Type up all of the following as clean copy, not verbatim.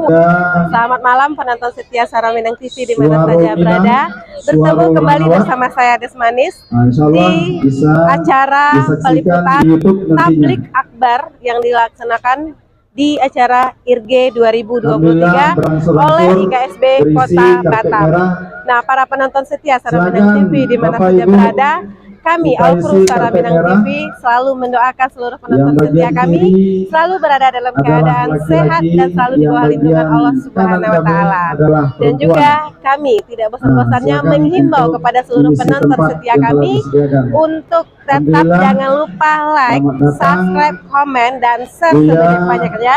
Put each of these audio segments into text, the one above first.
Selamat malam penonton setia Suara Minang TV di mana saja berada. Bertemu kembali bersama saya Desmanis di acara peliputan Tablik Akbar yang dilaksanakan di acara IRG 2023 oleh IKSB Kota Batam. Nah, para penonton setia Suara Minang TV di mana saja berada, kami Alkru Suara Minang TV selalu mendoakan seluruh penonton setia kami selalu berada dalam keadaan sehat dan selalu di bawah lindungan Allah Subhanahu wa Taala. Dan juga kami tidak bosan-bosannya menghimbau kepada seluruh penonton setia kami untuk tetap jangan lupa like, subscribe, komen, dan share sebanyak-banyaknya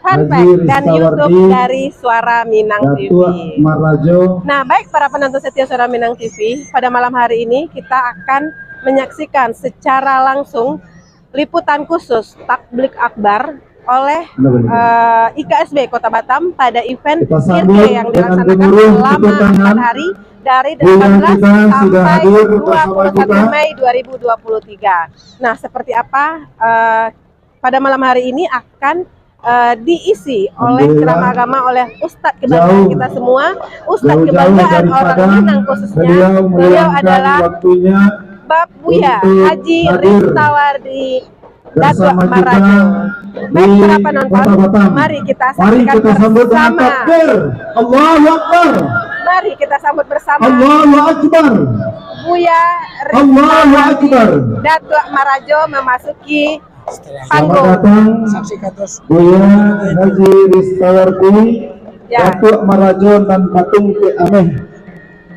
fanpage dan YouTube dari Suara Minang TV. Nah, baik para penonton setia Suara Minang TV, pada malam hari ini kita akan menyaksikan secara langsung liputan khusus Tablik Akbar oleh IKSB Kota Batam pada event IRG yang dilaksanakan selama 4 hari dari 18 sampai 21 Mei 2023. Nah, seperti apa pada malam hari ini akan diisi oleh ceramah agama oleh Ustadz kebanggaan kita semua, Ustadz kebanggaan orang Minang khususnya. Beliau adalah Bapak Buya Haji Ristawardi Datuk Marajo. Baik para penonton, mari kita saksikan bersama. Allahu Akbar. Mari kita sambut bersama Allahu Akbar. Buya Ristawardi Datuk Marajo memasuki panggung. Saksi katos Buya Haji Ristawardi Datuk Marajo dan Patung Ke Ameh.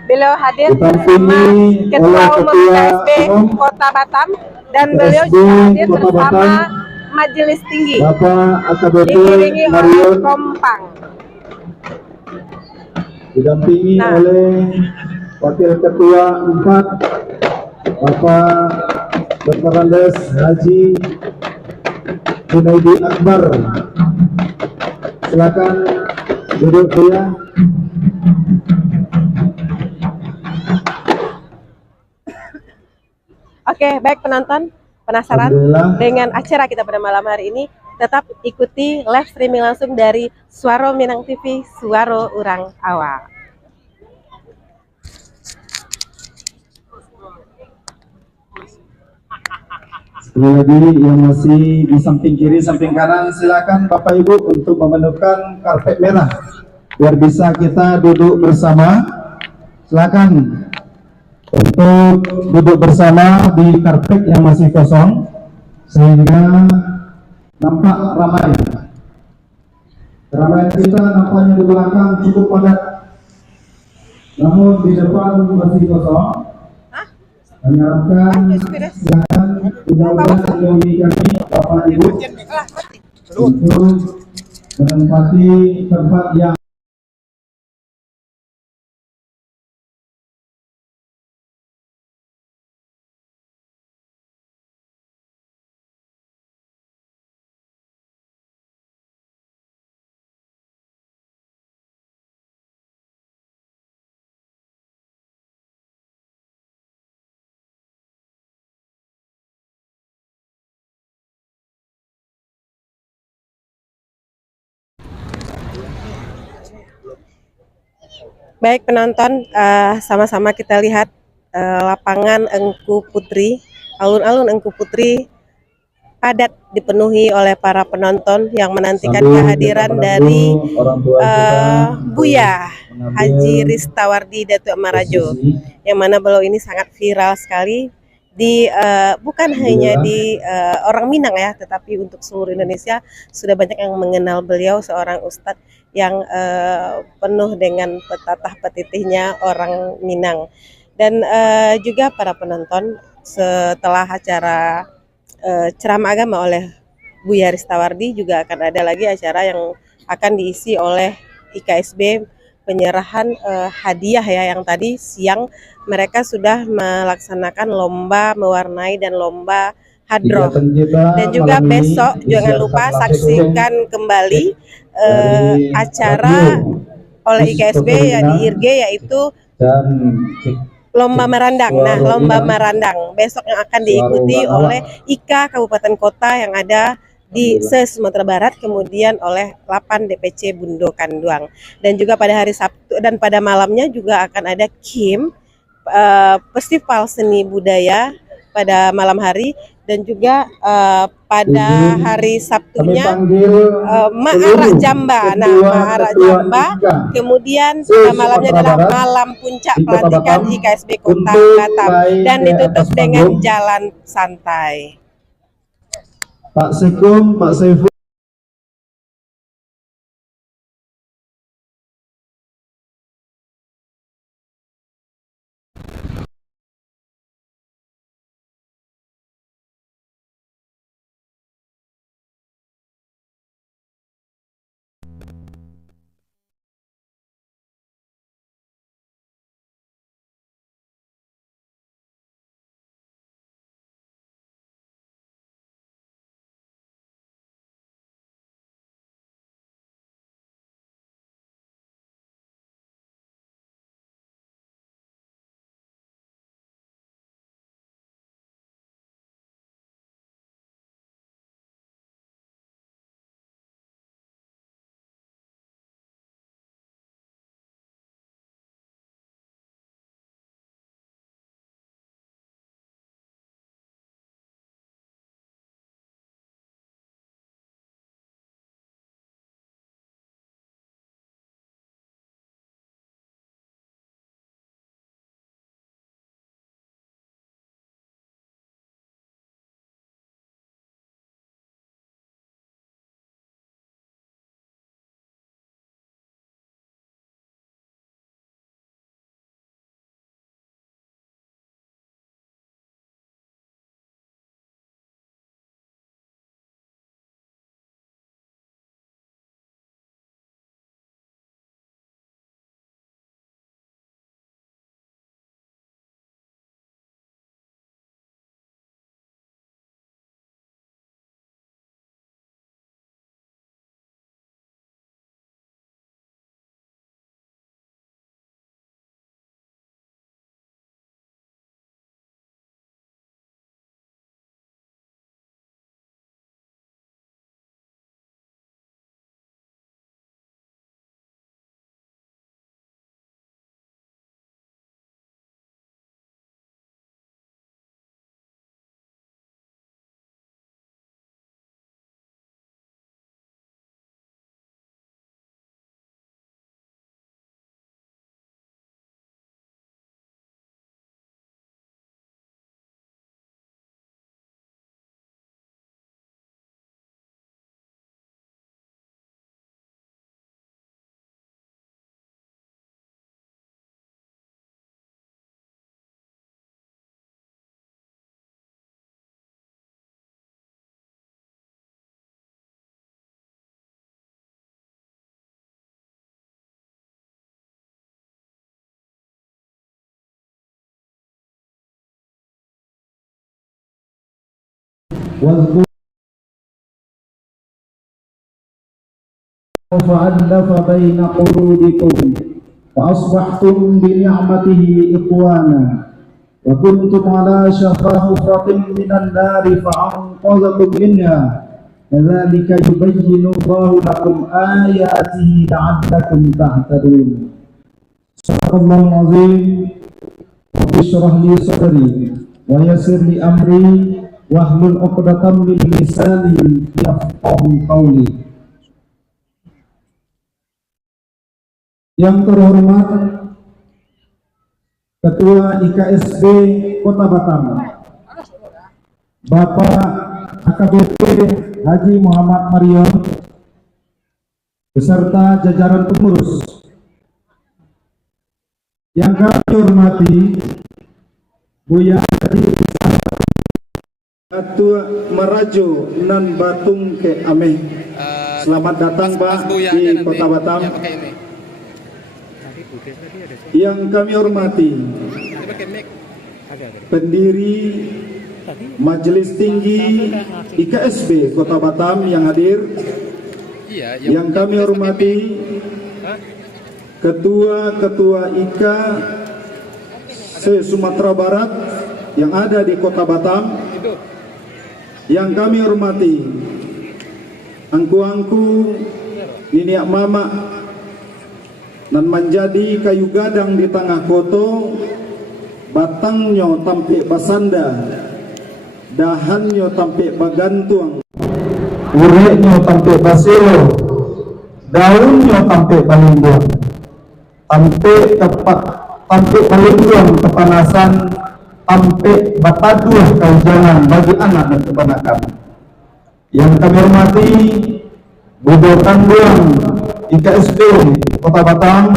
Beliau hadir bersama Ketua Umum IKSB Kota Batam dan beliau juga hadir bersama Majelis Tinggi diiringi oleh Kompang, didampingi oleh Wakil Ketua 4 Bapak Dr. Andes Haji Junaidi Akbar. Silakan duduk ya. Oke, baik penonton, penasaran dengan acara kita pada malam hari ini? Tetap ikuti live streaming langsung dari Suara Minang TV, Suara Urang Awal. Sekali lagi yang masih di samping kiri, samping kanan, silakan Bapak Ibu untuk memenuhkan karpet merah biar bisa kita duduk bersama. Silakan untuk duduk bersama di karpet yang masih kosong sehingga nampak ramai. Keramaian kita nampaknya di belakang cukup padat, namun di depan masih kosong. Mengharapkan silakan mudah-mudahan menjauhi kami Bapak Ibu untuk menempati tempat yang Baik penonton, sama-sama kita lihat lapangan Engku Putri, alun-alun Engku Putri padat dipenuhi oleh para penonton yang menantikan kehadiran dari Buya Haji Ristawardi Datuk Marajo, yang mana beliau ini sangat viral sekali di bukan hanya di orang Minang ya, tetapi untuk seluruh Indonesia sudah banyak yang mengenal beliau, seorang ustadz yang penuh dengan petatah petitihnya orang Minang. Dan juga para penonton, setelah acara ceramah agama oleh Buya Ristawardi juga akan ada lagi acara yang akan diisi oleh IKSB, penyerahan hadiah ya, yang tadi siang mereka sudah melaksanakan lomba mewarnai dan lomba hadroh. Dan juga besok jangan lupa saksikan kembali acara oleh IKSB ya di IRG, yaitu lomba merandang. Nah, lomba merandang besok yang akan diikuti oleh IKA Kabupaten Kota yang ada di se-Sumatera Barat, kemudian oleh 8 DPC Bundo Kanduang. Dan juga pada hari Sabtu dan pada malamnya juga akan ada KIM, Festival Seni Budaya pada malam hari, dan juga pada hari Sabtunya Maarak Jamba. Nah, Maarak Jamba. Kemudian pada malamnya adalah malam puncak pelantikan IKSB Kota Batam dan ditutup dengan jalan santai. Pak Sekum, Pak Saiful. فألف بين قلوبكم فأصبحتم بنعمته إخوانا وكنتم على شفا حفرة من النار فأنقذكم منها كذلك يبين الله لكم آياته لعلكم تهتدون. صدق الله العظيم. رب اشرح لي صدري ويسر لي أمري واحلل عقدة من لساني يفقهوا قولي. Yang terhormat Ketua IKSB Kota Batam, Bapak AKBP Haji Muhammad Marion, beserta jajaran pengurus. Yang kami hormati Buya Ketua Merajo Nan Batung ke Ameh. Selamat datang Pak di Kota Batam. Yang kami hormati pendiri Majelis Tinggi IKSB Kota Batam yang hadir, yang kami hormati ketua-ketua IKA se-Sumatera Barat yang ada di Kota Batam, yang kami hormati angku-angku niniak mama dan menjadi kayu gadang di tengah koto, batangnya tampik basanda, dahannya tampik bagantung, uriknya tampik basilo, daunnya tampik balingguang, tampik balingguang kepanasan, tampik bataduh kaujangan bagi anak dan keponakan. Yang kami hormati Budo Tanduang IKSP Kota Batam,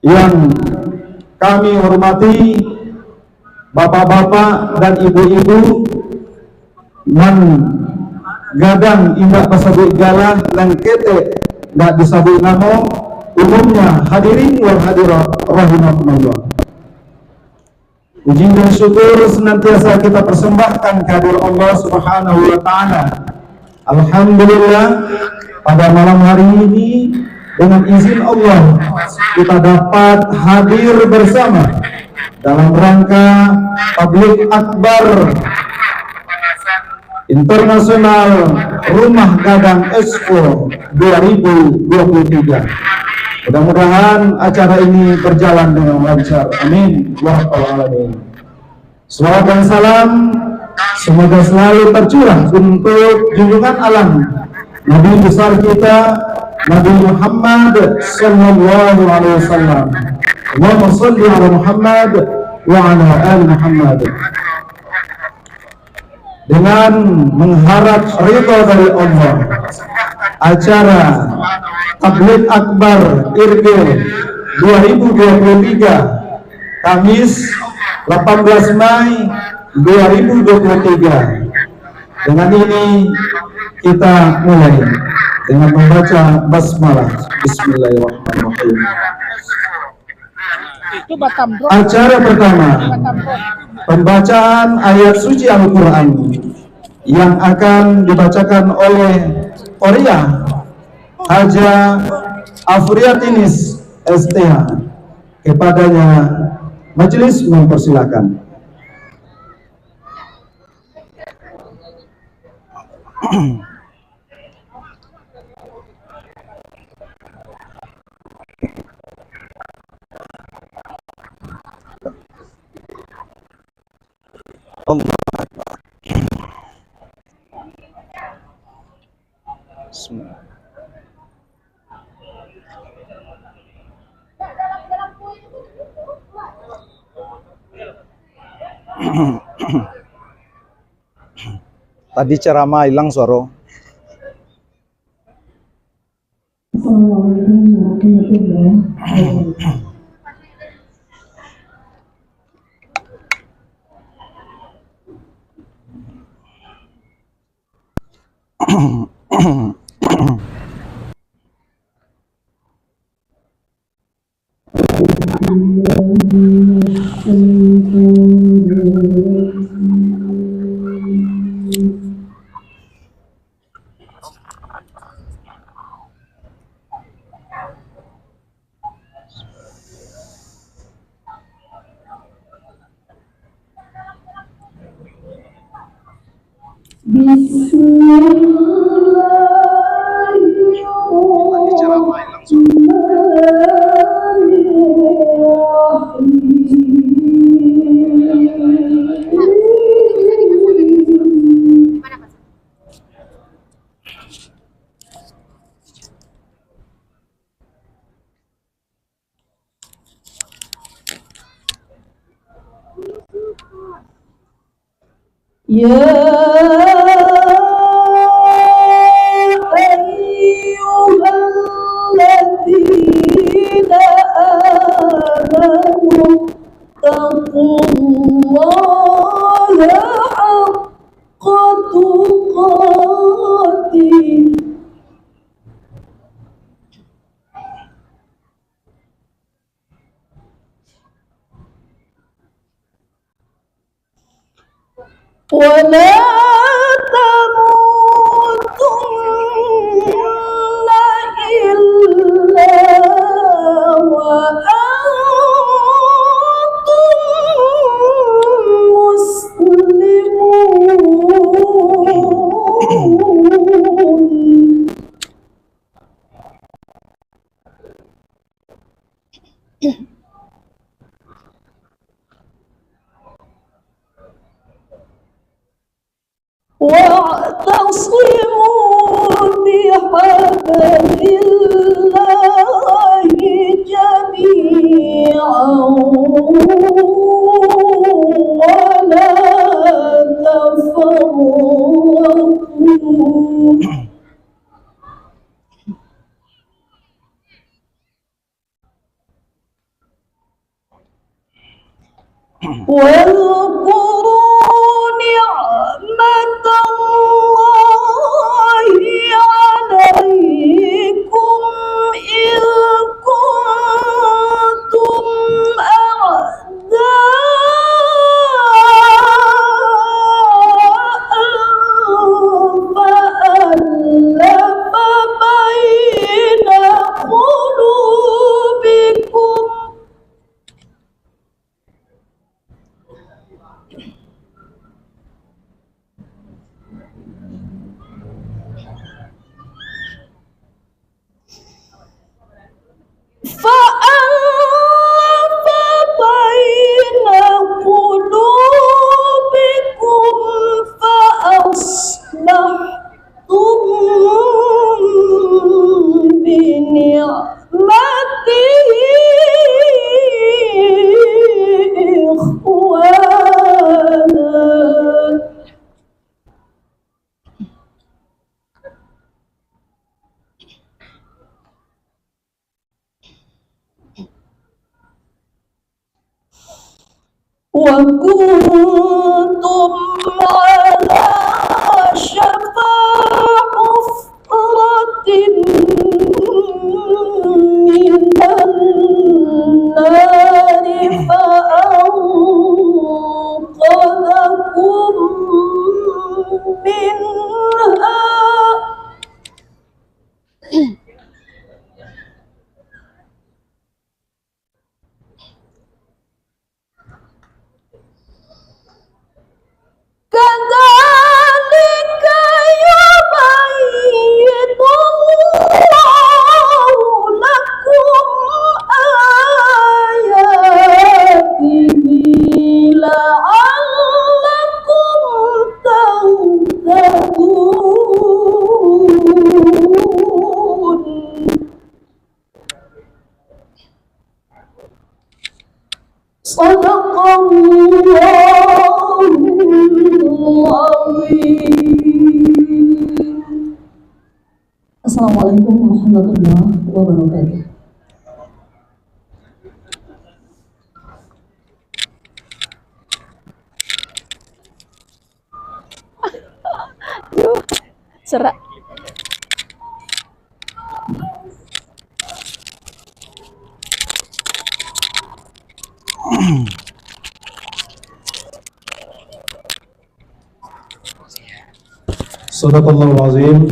yang kami hormati bapak-bapak dan ibu-ibu man gadang indak pasabui galah dan kete ndak disabui namo umumnya hadirin wal hadirat rahimakumullah. Puji dan syukur senantiasa kita persembahkan kehadirat Allah Subhanahu wa taala. Alhamdulillah, pada malam hari ini dengan izin Allah kita dapat hadir bersama dalam rangka Tabligh Akbar Internasional Rumah Gadang Expo 2023. Mudah-mudahan acara ini berjalan dengan lancar. Amin. Ya Rabbal Alamin. Salawat dan salam semoga selalu tercurah untuk junjungan alam Nabi besar kita Nabi Muhammad sallallahu alaihi wasallam. Allahumma shalli ala Muhammad wa ala ali Muhammad. Dengan mengharap ridha dari Allah, acara Tabligh Akbar IRGE 2023 Kamis 18 Mei 2023. Dengan ini kita mulai dengan membaca basmalah. Bismillahirrahmanirrahim. Acara pertama, pembacaan ayat suci Al-Quran yang akan dibacakan oleh Qoria Haja Afriatinis STH. Kepadanya majelis mempersilakan. Allah Akbar. Bismillah. Tadi ceramah hilang suara. Ya ayyuhalladzina amanu taqullaha haqqa tuqatih wa la tamutunna illa wa antum muslimun. واعتصموا بحبل الله جميعا ولا تفرقوا واذكروا نعمة الله عليكم إذ كنتم أعداء فألف بين قلوبكم فأصبحتم بنعمته إخوانا وكنتم على شفا حفرة من النار فأنقذكم منها كذلك يبين الله لكم آياته لعلكم تهتدون صدق الله العظيم. Assalamualaikum warahmatullahi wabarakatuh. Serak. Sadaqallahul azim.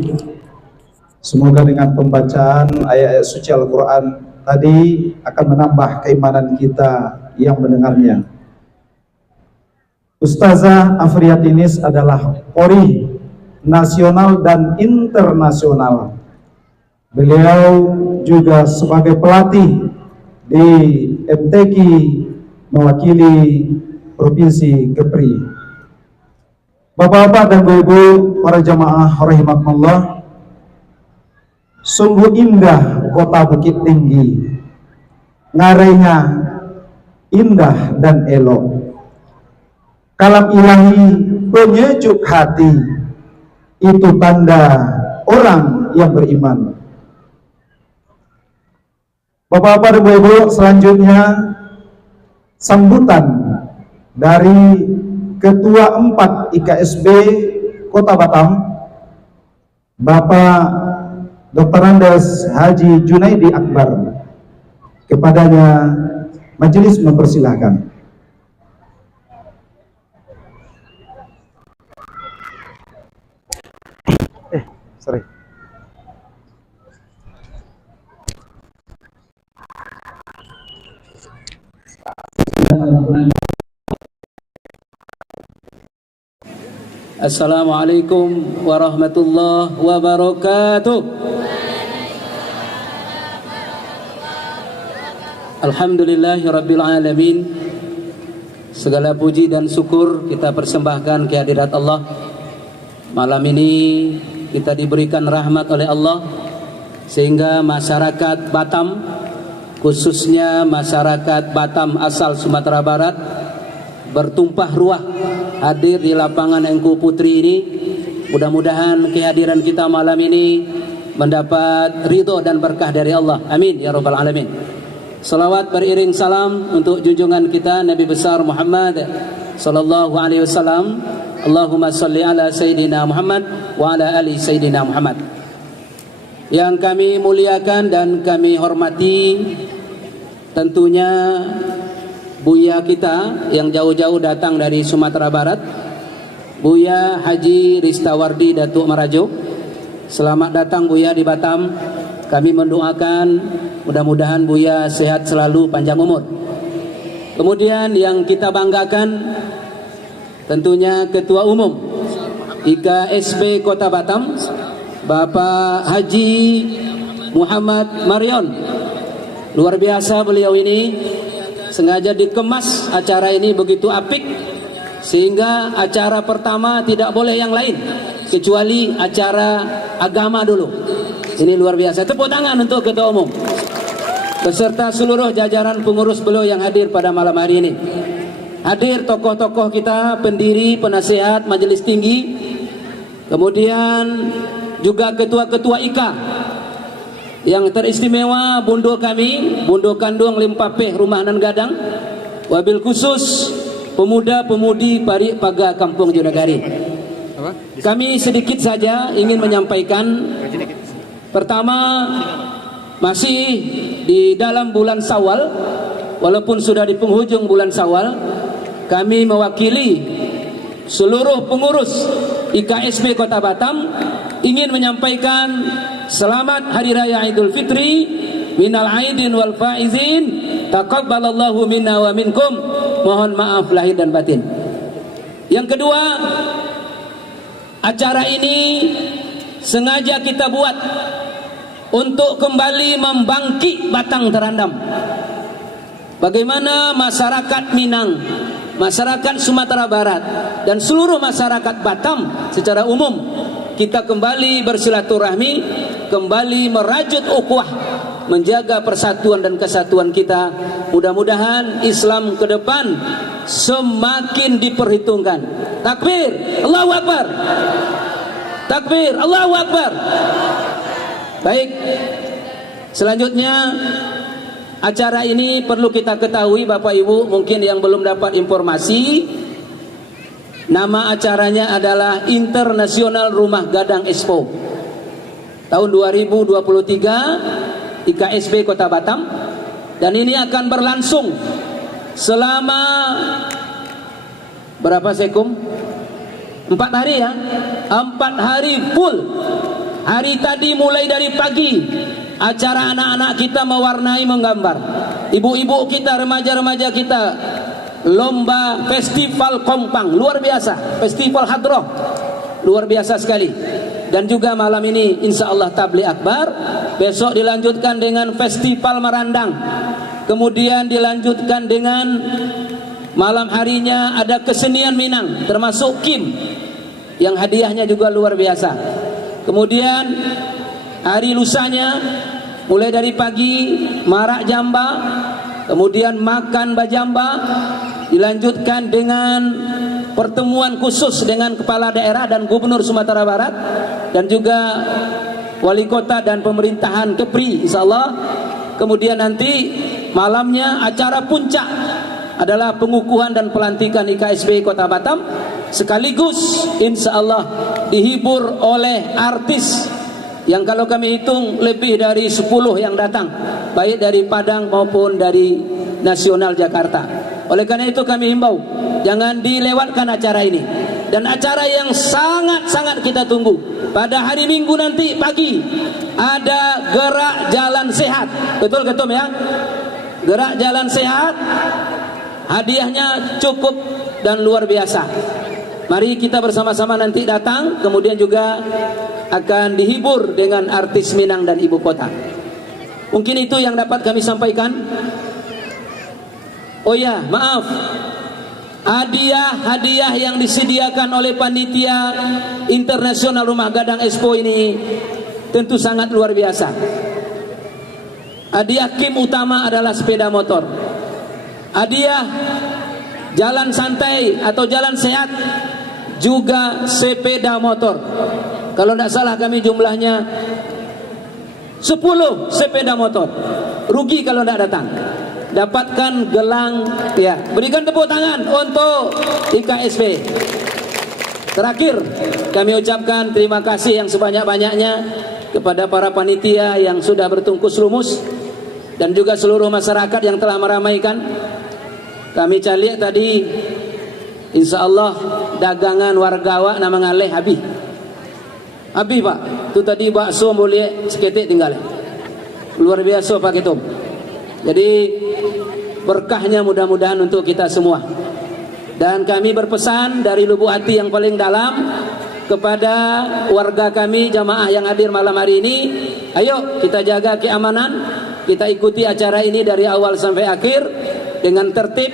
Semoga dengan pembacaan ayat-ayat suci Al-Quran tadi akan menambah keimanan kita yang mendengarnya. Ustazah Afriyatinis adalah qori nasional dan internasional. Beliau juga sebagai pelatih di MTQ mewakili Provinsi Kepri. Bapak-bapak dan ibu-ibu para jamaah rahimakumullah, sungguh indah kota Bukit Tinggi. Ngarainya indah dan elok. Kalam ilahi penyejuk hati, itu tanda orang yang beriman. Bapak-bapak dan ibu-ibu, selanjutnya sambutan dari Ketua 4 IKSB Kota Batam, Bapak Dr. Andes Haji Junaidi Akbar. Kepadanya majelis mempersilahkan. Sorry. Assalamualaikum warahmatullahi wabarakatuh. Alhamdulillahirabbil alamin. Segala puji dan syukur kita persembahkan kehadirat Allah. Malam ini kita diberikan rahmat oleh Allah sehingga masyarakat Batam, khususnya masyarakat Batam asal Sumatera Barat, bertumpah ruah hadir di lapangan Engku Putri ini. Mudah-mudahan kehadiran kita malam ini mendapat ridho dan berkah dari Allah. Amin ya rabbal alamin. Salawat beriring salam untuk junjungan kita Nabi besar Muhammad sallallahu alaihi wasallam. Allahumma salli ala Sayyidina Muhammad wa ala ali Sayyidina Muhammad. Yang kami muliakan dan kami hormati tentunya Buya kita yang jauh-jauh datang dari Sumatera Barat, Buya Haji Ristawardi Datuk Marajo. Selamat datang Buya di Batam. Kami mendoakan mudah-mudahan Buya sehat selalu, panjang umur. Kemudian yang kita banggakan tentunya Ketua Umum IKSP Kota Batam, Bapak Haji Muhammad Marion. Luar biasa beliau ini, sengaja dikemas acara ini begitu apik sehingga acara pertama tidak boleh yang lain kecuali acara agama dulu. Ini luar biasa. Tepuk tangan untuk Ketua Umum beserta seluruh jajaran pengurus beliau yang hadir pada malam hari ini. Hadir tokoh-tokoh kita, pendiri, penasihat majelis tinggi, kemudian juga ketua-ketua IKA yang teristimewa, bundo kami, bundo kandung Limpapeh Rumah Nan Gadang, wabil khusus pemuda-pemudi Parik Paga Kampung Jonagari. Kami sedikit saja ingin menyampaikan. Pertama, masih di dalam bulan Syawal, walaupun sudah di penghujung bulan Syawal, kami mewakili seluruh pengurus IKSP Kota Batam ingin menyampaikan selamat Hari Raya Idul Fitri, minal aidin wal faizin, taqabbalallahu minna wa minkum. Mohon maaf lahir dan batin. Yang kedua, acara ini sengaja kita buat untuk kembali membangkit batang terandam. Bagaimana masyarakat Minang, masyarakat Sumatera Barat dan seluruh masyarakat Batam secara umum kita kembali bersilaturahmi, kembali merajut ukhuwah, menjaga persatuan dan kesatuan kita. Mudah-mudahan Islam ke depan semakin diperhitungkan. Takbir, Allahu Akbar. Takbir, Allahu Akbar. Baik, selanjutnya acara ini perlu kita ketahui Bapak Ibu, mungkin yang belum dapat informasi, nama acaranya adalah Internasional Rumah Gadang Expo tahun 2023 IKSP Kota Batam, dan ini akan berlangsung selama berapa sekum? 4 hari ya, 4 hari full. Hari tadi mulai dari pagi acara anak-anak kita mewarnai, menggambar. Ibu-ibu kita, remaja-remaja kita lomba festival kompang, luar biasa. Festival hadroh, luar biasa sekali. Dan juga malam ini insya Allah tabligh akbar. Besok dilanjutkan dengan festival merandang. Kemudian dilanjutkan dengan malam harinya ada kesenian Minang, termasuk Kim, yang hadiahnya juga luar biasa. Kemudian hari lusanya mulai dari pagi marak jamba, kemudian makan bajamba, dilanjutkan dengan pertemuan khusus dengan kepala daerah dan gubernur Sumatera Barat dan juga wali kota dan pemerintahan Kepri insyaallah. Kemudian nanti malamnya acara puncak adalah pengukuhan dan pelantikan IKSP Kota Batam, sekaligus insyaallah dihibur oleh artis yang kalau kami hitung lebih dari 10 yang datang, baik dari Padang maupun dari nasional Jakarta. Oleh karena itu kami himbau jangan dilewatkan acara ini, dan acara yang sangat-sangat kita tunggu pada hari Minggu nanti pagi ada gerak jalan sehat. Betul ketum ya, gerak jalan sehat, hadiahnya cukup dan luar biasa. Mari kita bersama-sama nanti datang, kemudian juga akan dihibur dengan artis Minang dan ibu kota. Mungkin itu yang dapat kami sampaikan. Oh ya, maaf. Hadiah yang disediakan oleh panitia internasional Rumah Gadang Expo ini tentu sangat luar biasa. Hadiah kim utama adalah sepeda motor. Hadiah jalan santai atau jalan sehat juga sepeda motor. Kalau tidak salah kami jumlahnya 10 sepeda motor. Rugi kalau tidak datang. Dapatkan gelang, ya. Berikan tepuk tangan untuk IKSB. Terakhir, kami ucapkan terima kasih yang sebanyak-banyaknya kepada para panitia yang sudah bertungkus lumus dan juga seluruh masyarakat yang telah meramaikan. Kami calik tadi, insya Allah dagangan warga nama ngaleh habis. Habis Pak, itu tadi bakso boleh seketik tinggal. Luar biasa Pak Ketum. Jadi berkahnya mudah-mudahan untuk kita semua. Dan kami berpesan dari lubuk hati yang paling dalam kepada warga kami, jamaah yang hadir malam hari ini, ayo kita jaga keamanan, kita ikuti acara ini dari awal sampai akhir dengan tertib,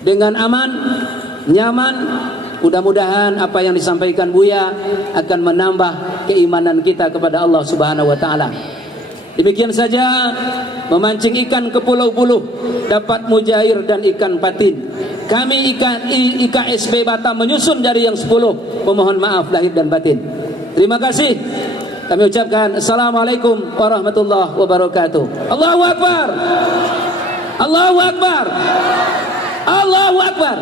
dengan aman, nyaman. Mudah-mudahan apa yang disampaikan Buya akan menambah keimanan kita kepada Allah Subhanahu wa taala. Demikian saja, memancing ikan ke pulau-pulau dapat mujair dan ikan patin. Kami IKSB Batam menyusun dari yang 10. Memohon maaf lahir dan batin. Terima kasih. Kami ucapkan Assalamualaikum warahmatullahi wabarakatuh. Allahu Akbar. Allahu Akbar. Allahu Akbar.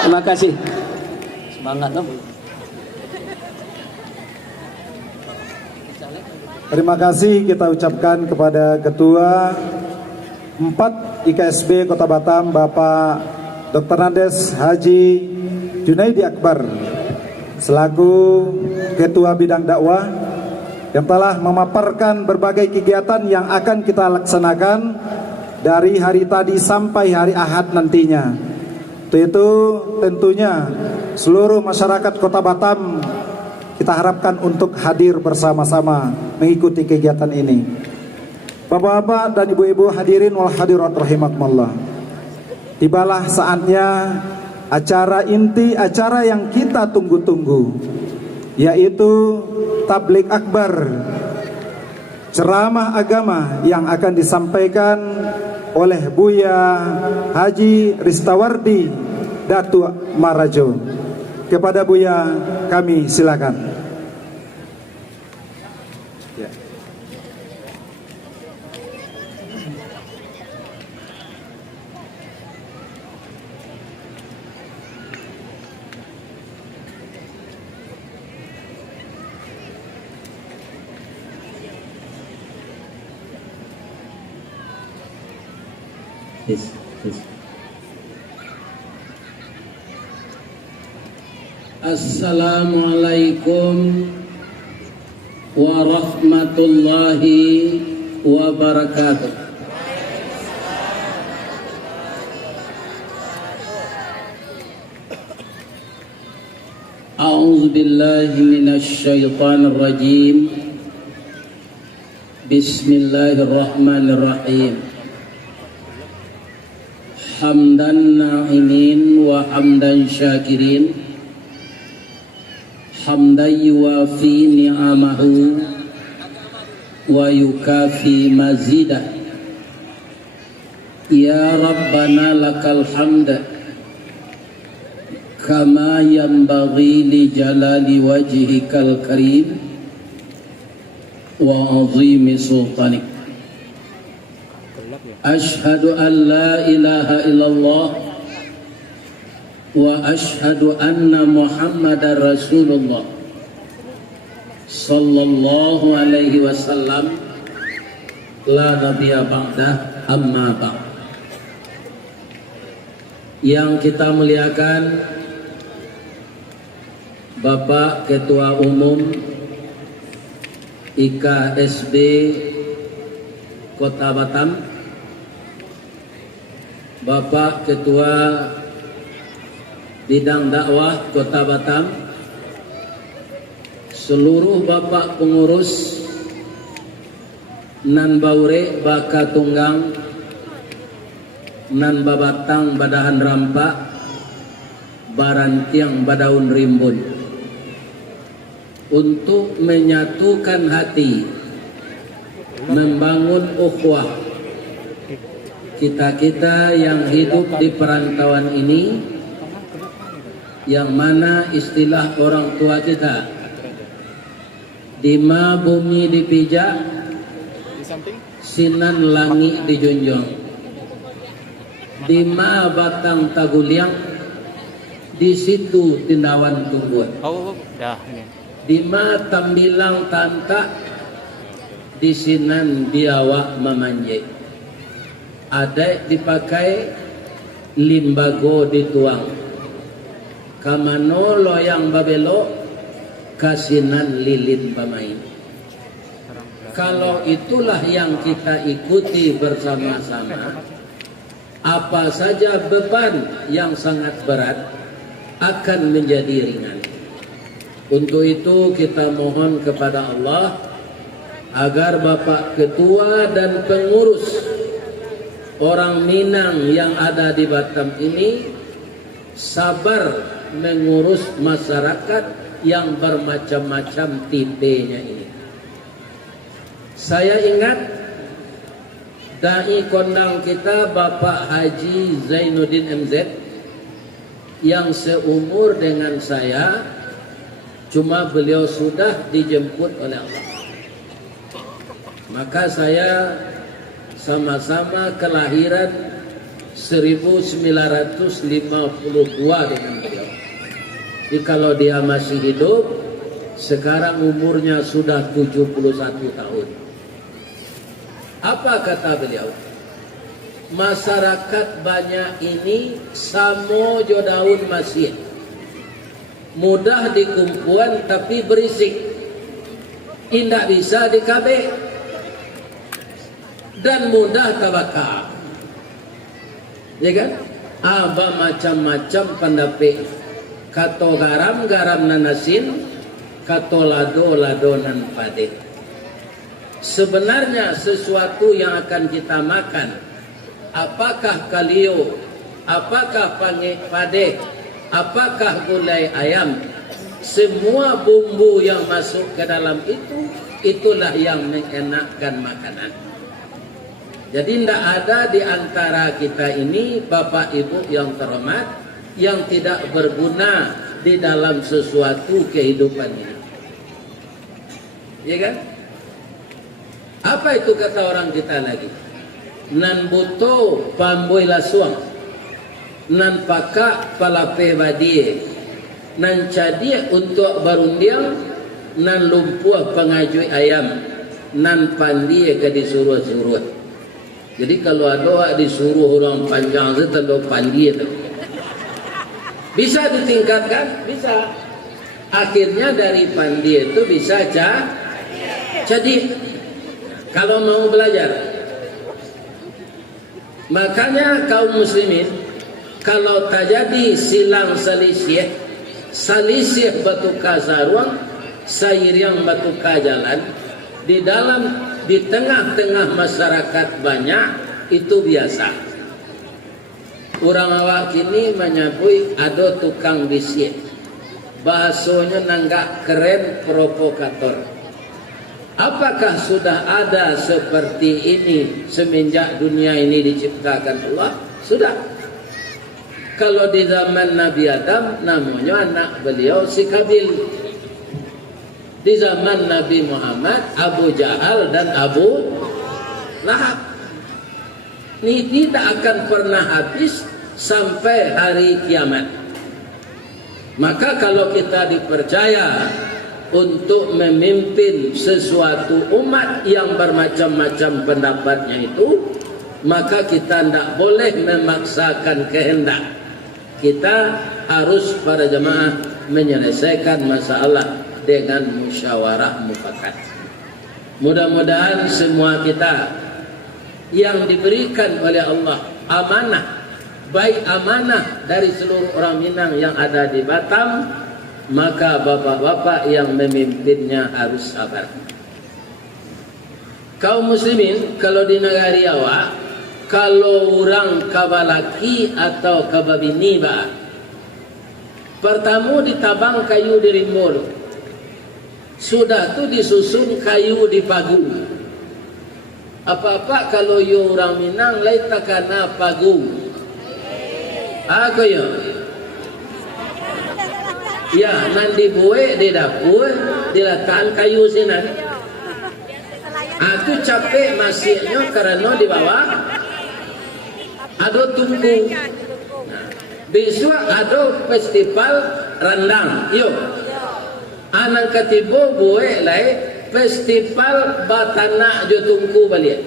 Terima kasih. Semangat dong. Terima kasih kita ucapkan kepada Ketua 4 IKSB Kota Batam, Bapak Dr. Andes Haji Junaidi Akbar, selaku Ketua Bidang Dakwah, yang telah memaparkan berbagai kegiatan yang akan kita laksanakan dari hari tadi sampai hari Ahad nantinya. Itu tentunya seluruh masyarakat Kota Batam kita harapkan untuk hadir bersama-sama mengikuti kegiatan ini. Bapak-bapak dan ibu-ibu hadirin wal hadirat rahimakumullah. Tibalah saatnya acara inti, acara yang kita tunggu-tunggu, yaitu tablik akbar, ceramah agama yang akan disampaikan oleh Buya Haji Ristawardi Datu Marajo. Kepada Buya kami silakan. Ya. Yes. Assalamualaikum warahmatullahi wabarakatuh. A'udzu billahi minasy syaithanir rajim. Bismillahirrahmanirrahim. Hamdan na'imin wa hamdan syakirin. Hamdan yuwafi ni'amahu wa yukafi mazidah. Ya Rabbana lakal hamda kama yanbaghi li jalali wajhikal karim wa azimi sultanik. Ashhadu an la ilaha illallah wa ashhadu anna Muhammadar Rasulullah sallallahu alaihi wasallam la nabiyya ba'dah amma ba'd. Yang kita muliakan Bapak Ketua Umum IKSB Kota Batam, Bapak Ketua Bidang Dakwah Kota Batam, seluruh Bapak pengurus Nan Baure Baka Tunggang, nan babatang badahan rampak, barantiang badaun rimbun, untuk menyatukan hati, membangun ukhuwah kita-kita yang hidup di perantauan ini, yang mana istilah orang tua kita, dima bumi dipijak, sinan langit dijunjung, dima batang taguliang, di situ tindawan tumbuh. Dima tambilang tanta, di sinan biawak memanjai. Ada dipakai limbago dituang. Kamano loyang babelo, kasinan lilin pamain. Kalau itulah yang kita ikuti bersama-sama, apa saja beban yang sangat berat akan menjadi ringan. Untuk itu kita mohon kepada Allah agar Bapak Ketua dan pengurus orang Minang yang ada di Batam ini sabar mengurus masyarakat yang bermacam-macam tipenya ini. Saya ingat dai kondang kita Bapak Haji Zainuddin MZ yang seumur dengan saya, cuma beliau sudah dijemput oleh Allah. Maka saya sama-sama kelahiran 1952 dengan beliau. Jadi kalau dia masih hidup, sekarang umurnya sudah 71 tahun. Apa kata beliau? Masyarakat banyak ini samo jodaun masih mudah dikumpuan tapi berisik, indah bisa dikabe dan mudah tabaka, ya kan? Aba macam-macam pendapat. Kato garam nanasin, kato lado nan pade. Sebenarnya sesuatu yang akan kita makan, apakah kalio, apakah pade, apakah gulai ayam, semua bumbu yang masuk ke dalam itu, itulah yang mengenakkan makanan. Jadi tidak ada di antara kita ini Bapak Ibu yang terhormat yang tidak berguna di dalam sesuatu kehidupan ini. Ya kan? Apa itu kata orang kita lagi? Nan buto pamboi lasuang, nan paka palape badie, nan cadie untuk barundiang, nan lumpuh pengajui ayam, nan pandie ke disuruh-suruh. Jadi kalau ada disuruh orang panjang itu tanda pandie itu. Bisa ditingkatkan? Bisa. Akhirnya dari pandie itu bisa jadi kalau mau belajar. Makanya kaum muslimin kalau terjadi silang selisih batuka saruang, sairiang batuka jalan di tengah-tengah masyarakat banyak, itu biasa. Orang awak kini menyebut ada tukang bisik, bahasanya nanggak keren, provokator. Apakah sudah ada seperti ini semenjak dunia ini diciptakan Allah? Sudah. Kalau di zaman Nabi Adam namanya anak beliau si Kabil. Di zaman Nabi Muhammad Abu Jahal dan Abu Lahab. Ini tidak akan pernah habis sampai hari kiamat. Maka kalau kita dipercaya untuk memimpin sesuatu umat yang bermacam-macam pendapatnya itu, maka kita tidak boleh memaksakan kehendak. Kita harus para jemaah menyelesaikan masalah dengan musyawarah mufakat. Mudah-mudahan semua kita yang diberikan oleh Allah amanah, baik amanah dari seluruh orang Minang yang ada di Batam, maka bapak-bapak yang memimpinnya harus sabar. Kaum muslimin kalau di negara awak kalau orang kabalaki atau kababini ba, pertama ditabang kayu di rimbol, sudah tu disusun kayu di pagu. Apa-apa kalau yo orang Minang lain takana pagu. Aku ya. Ya, nanti buat di dapur, diletakkan kayu sini. Aku capek masihnya karena di bawah ada tungku. Besok ada festival rendang. Yuk. Anak ketiba buat lain festival batana jo tungku balik.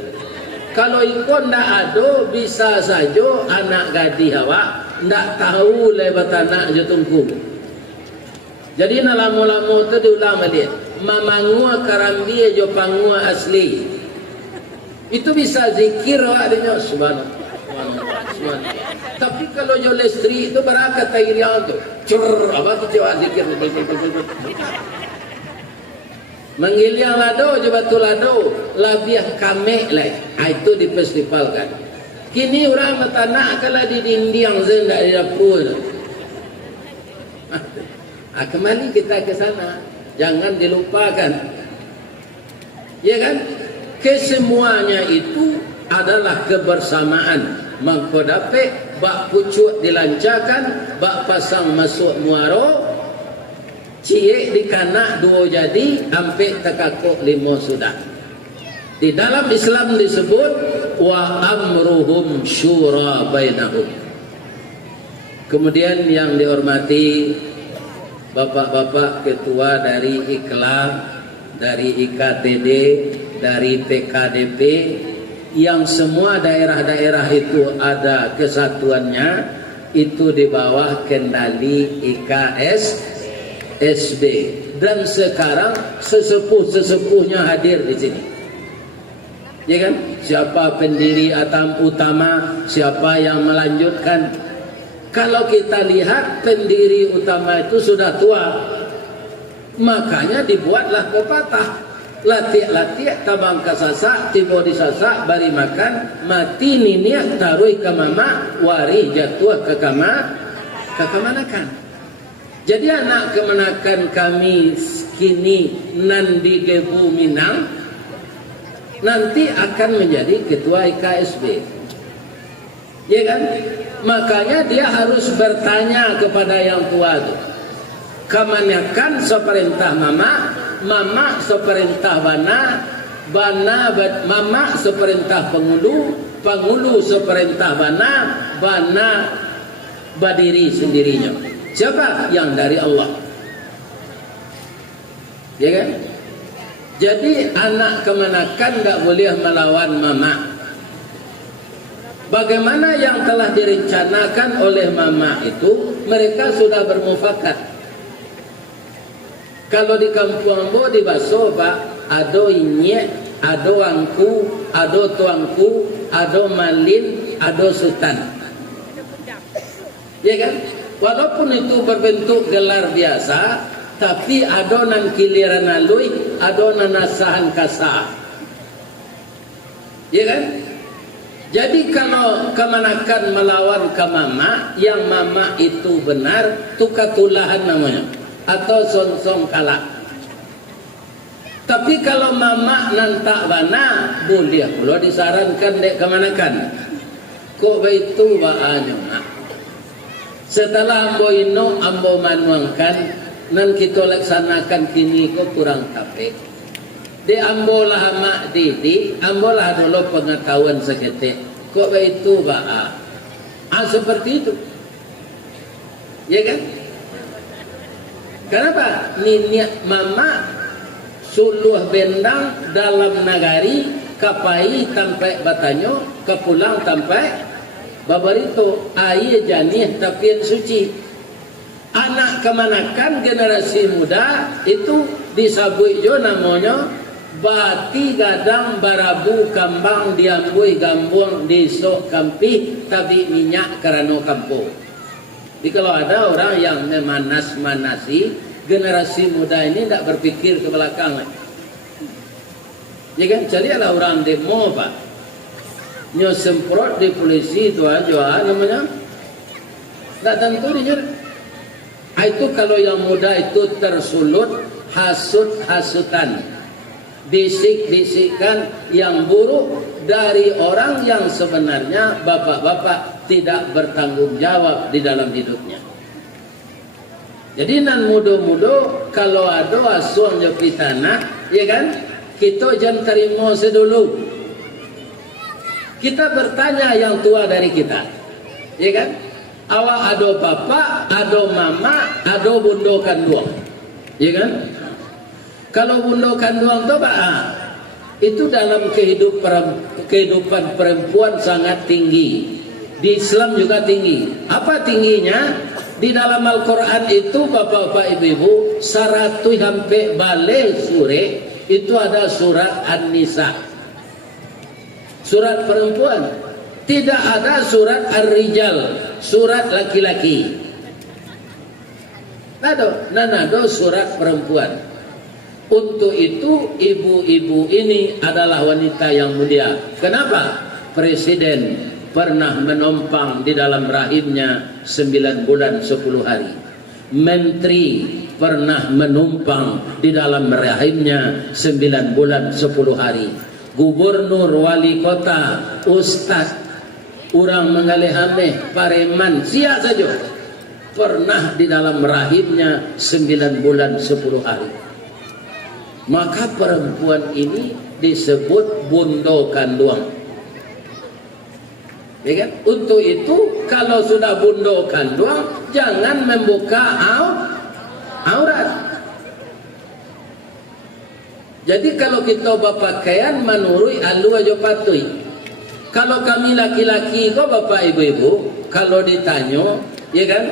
Kalau ikon ndak ada, bisa saja anak gadis awak ndak tahu le batana jo tungku. Jadi lama-lama tu diulang balik. Mamangua karambia jo pangua asli. Itu bisa zikir adanya subhanallah. Subhanallah. Tapi kalau jo lestri itu berakat tayrian tu. Cur apa tu coba zikir. Menggiliang lado jo batu lado, labiah kamek lah. Itu di festival kan. Kini orang matanak kalau di dinding zendak di dapur. Kembali kita ke sana, jangan dilupakan, ya kan? Kesemuanya itu adalah kebersamaan. Mangko dapat bak pucuk dilancarkan, bak pasang masuk muaro, cie di kanak dua jadi, ampe tekakuk lima sudah. Di dalam Islam disebut wa amruhum syura bainahum. Kemudian yang dihormati Bapak-bapak ketua dari Iklan, dari IKTD, dari TKDP, yang semua daerah-daerah itu ada kesatuannya, itu di bawah kendali IKSB. Dan sekarang sesepuh-sesepuhnya hadir di sini. Ya kan? Siapa pendiri atau utama, siapa yang melanjutkan. Kalau kita lihat pendiri utama itu sudah tua, makanya dibuatlah pepatah. Latih-latih tabang kasasak, tiba disasak, bari makan, mati niniak taruh ke mama, wari jatuh ke kemanakan. Jadi anak kemenakan kami kini nandi gebu Minang, nanti akan menjadi ketua IKSB. Ya kan? Makanya dia harus bertanya kepada yang tua itu. Kemanyakan seperintah mama, mama seperintah bana, mama seperintah pengulu, pengulu seperintah bana, bana berdiri sendirinya. Siapa? Yang dari Allah. Ya kan? Jadi anak kemenakan tidak boleh melawan mama. Bagaimana yang telah direncanakan oleh mama itu, mereka sudah bermufakat. Kalau di kampung Ambo di Baso, Pak, ada inyek, ada angku, ada tuangku, ada malin, ada sultan. Ya kan? Walaupun itu berbentuk gelar biasa, tapi ada nan kiliran alui, ada nan nasahan kasah. Ya kan? Jadi kalau kemenakan melawan ke mama, yang mama itu benar, tukatulahan namanya, atau song-song kalah. Tapi kalau mama nantak bana, boleh pula disarankan dek kemenakan. Kok begitu bahannya? Setelah ambo ino, ambo manuangkan, nan kita laksanakan kini kok kurang capek. Di ambolah mak didi, ambolah dulu pengetahuan seketik. Kok begitu ba? Seperti itu. Ya kan? Kenapa? Niniak mama suluh bendang dalam nagari, kapai sampai batanyo, kepulang sampai babarito. Air janih tapi suci. Anak kemanakan generasi muda itu disabui jo namanya bati gadang barabu kambang diambui gambung desok kampi tapi minyak karena kampung. Jadi kalau ada orang yang memanas-manasi, generasi muda ini tidak berpikir ke belakang. Ya kan? Jadi ada orang demo Pak. nyo semprot di polisi itu aja namanya. Tak tentu dia. Itu kalau yang muda itu tersulut hasut-hasutan, bisik-bisikan yang buruk dari orang yang sebenarnya bapak-bapak tidak bertanggung jawab di dalam hidupnya. Jadi nan muda-muda kalau ada asuang jopi tanah, ya kan? Kita jangan terima sedulu. Kita bertanya yang tua dari kita, ya kan? Awak ada papa, ada mama, ada bundo kanduang, ya kan? Kalau bundo kanduang tu itu dalam kehidupan perempuan sangat tinggi. Di Islam juga tinggi. Apa tingginya? Di dalam Al-Quran itu bapak-bapak ibu-ibu 100 sampai balik sure itu ada surat An-Nisa, surat perempuan. Tidak ada surat Ar-Rijal, surat laki-laki. Nado surat perempuan. Untuk itu ibu-ibu ini adalah wanita yang mulia. Kenapa? Presiden pernah menumpang di dalam rahimnya 9 bulan 10 hari. Menteri pernah menumpang di dalam rahimnya 9 bulan 10 hari. Gubernur, wali kota, ustaz, orang mengalih-alih, pareman, siap saja pernah di dalam rahimnya 9 bulan 10 hari. Maka perempuan ini disebut bundo kanduang. Ya kan? Untuk itu kalau sudah bundo kanduang jangan membuka aurat. Jadi kalau kita berpakaian menurut alu aja patui. Kalau kami laki-laki kok bapak ibu-ibu kalau ditanya, ya kan?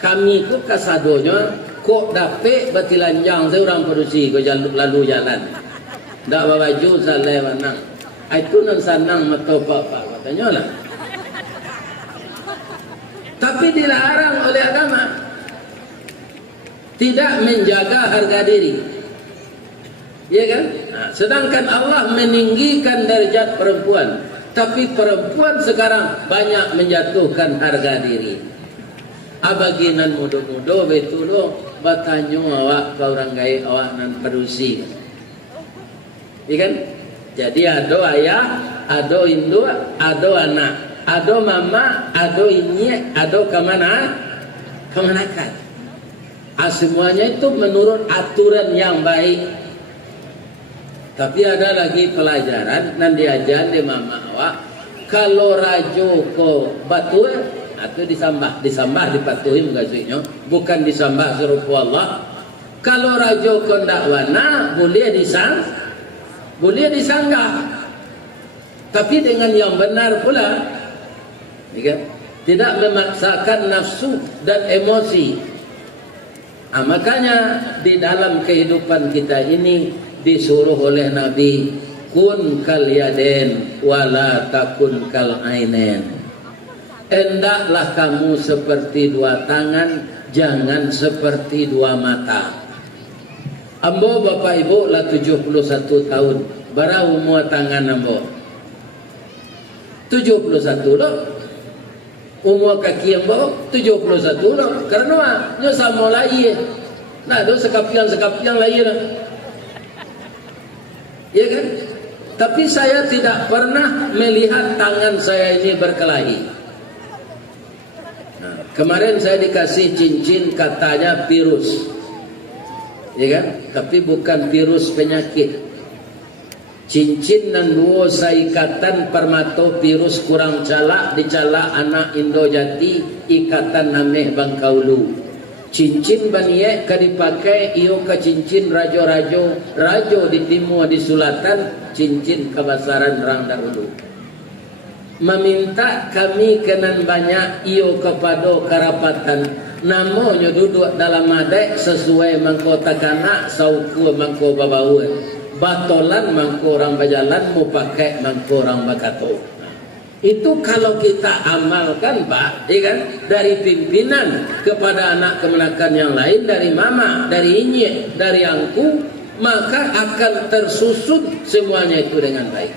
Kami ku kasadonya kok dapet batilanjang saya orang produksi kok lalu jalan. Ndak bawa baju saleh wanang. Itu nan sanang mata bapak katanya lah. Tapi dilarang oleh agama. Tidak menjaga harga diri. Ya kan? Nah, sedangkan Allah meninggikan derajat perempuan, tapi perempuan sekarang banyak menjatuhkan harga diri. Abaginan muda-muda betul lo bertanya awak ke orang gaya awak nan produksi. Ya kan? Jadi ada ayah, ada induk, ada anak, ada mama, ada inyek, ada kemanakan. Semuanya itu menurut aturan yang baik. Tapi ada lagi pelajaran nan diajar di mama awak, kalau rajo ko batu atau disambah dipatuhi mengasuhnya, bukan disambah serupa Allah. Kalau rajo ko ndak wana boleh disanggah. Tapi dengan yang benar pula. Ya, tidak memaksakan nafsu dan emosi. Makanya di dalam kehidupan kita ini disuruh oleh Nabi, kun kal yaden wala takun kal ainen. Hendaklah kamu seperti dua tangan, jangan seperti dua mata. Ambo bapak ibu lah 71 tahun. Berapa umur tangan ambo? 71 loh. Umur kaki ambo 71 loh. Karena nyo sama lagi. Nah, do sekapian lagi lah. Ya kan? Tapi saya tidak pernah melihat tangan saya ini berkelahi. Nah, kemarin saya dikasih cincin katanya virus. Ya kan? Tapi bukan virus penyakit. Cincin dan dua saikatan permato virus kurang calak dicalak anak Indo Jati ikatan nameh Bangkaulu. Cincin baniye ka dipakai iyo ka cincin rajo-rajo di timur di sulatan cincin kebasaran rang dahulu. Meminta kami kenan banyak iyo kepada karapatan namonyo duduk dalam adek sesuai mangko takana sauku mangko babawe batolan mangko orang bajalan mau pakai mangko orang bakato. Itu kalau kita amalkan Pak, ya kan? Dari pimpinan kepada anak kemenakan yang lain, dari mama, dari inyek, dari angku, maka akan tersusun semuanya itu dengan baik.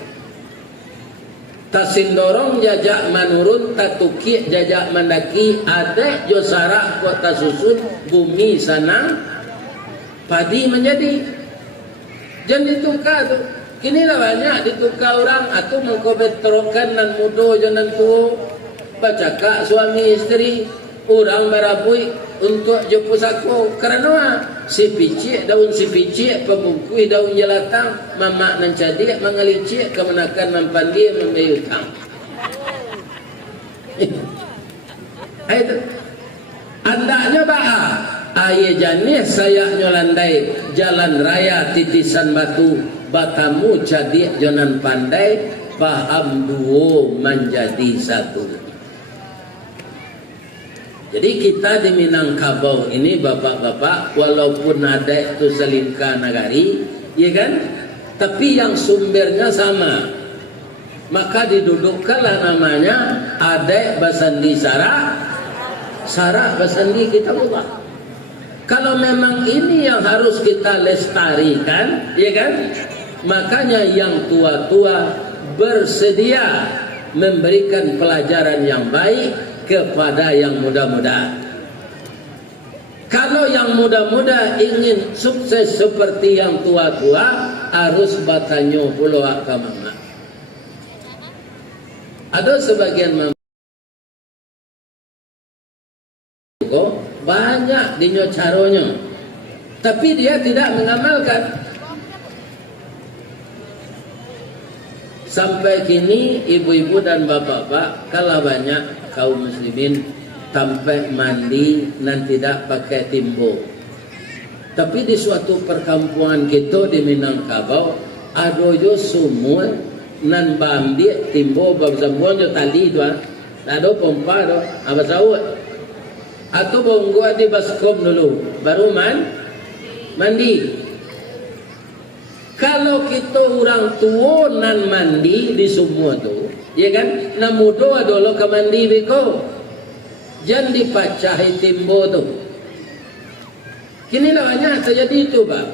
tasindorong jajak manurun, tatuki jajak mandaki, adek jo sarak kota susun, bumi sana padi menjadi. Jangan ditukar tu. Kini lah banyak ditukar orang atau mengkomentarkan nan mudo jangan tu bacaka suami istri orang berabui untuk jemput aku kerana si picik daun si picik pemungkui daun jelatang mamak nan cadik mengelicik kemenakan nan pandi membayutang. Itu andaknya bah ayah janis saya nyolandai jalan raya titisan batu batamu cadik jonan pandai paham duo menjadi satu. Jadi kita di Minangkabau ini bapak-bapak walaupun ada itu selingkah nagari, ya kan? Tapi yang sumbernya sama. Maka didudukkanlah namanya Adek Basandi Sarah, Sarah Basandi Kitabullah. Kalau memang ini yang harus kita lestarikan, ya kan? Makanya yang tua-tua bersedia memberikan pelajaran yang baik kepada yang muda-muda. Kalau yang muda-muda ingin sukses seperti yang tua-tua, harus batanyo pulau akamama. Ada sebagian mama banyak dinyo caronya, tapi dia tidak mengamalkan. Sampai kini ibu-ibu dan bapak-bapak kalah banyak kaum muslimin sampai mandi dan tidak pakai timbo. Tapi di suatu perkampungan kita di Minangkabau ada jo semua nan bambi timbo babzambon jo tali dua, ada pompa do apa sawut. Atau bonggo di baskom dulu baru mandi. Kalau kita orang tua nan mandi di semua tu, ya kan? Namudo adolo ke mandi beko. Jangan dipacahi timbo tu. Kini lah banyak terjadi itu, Pak.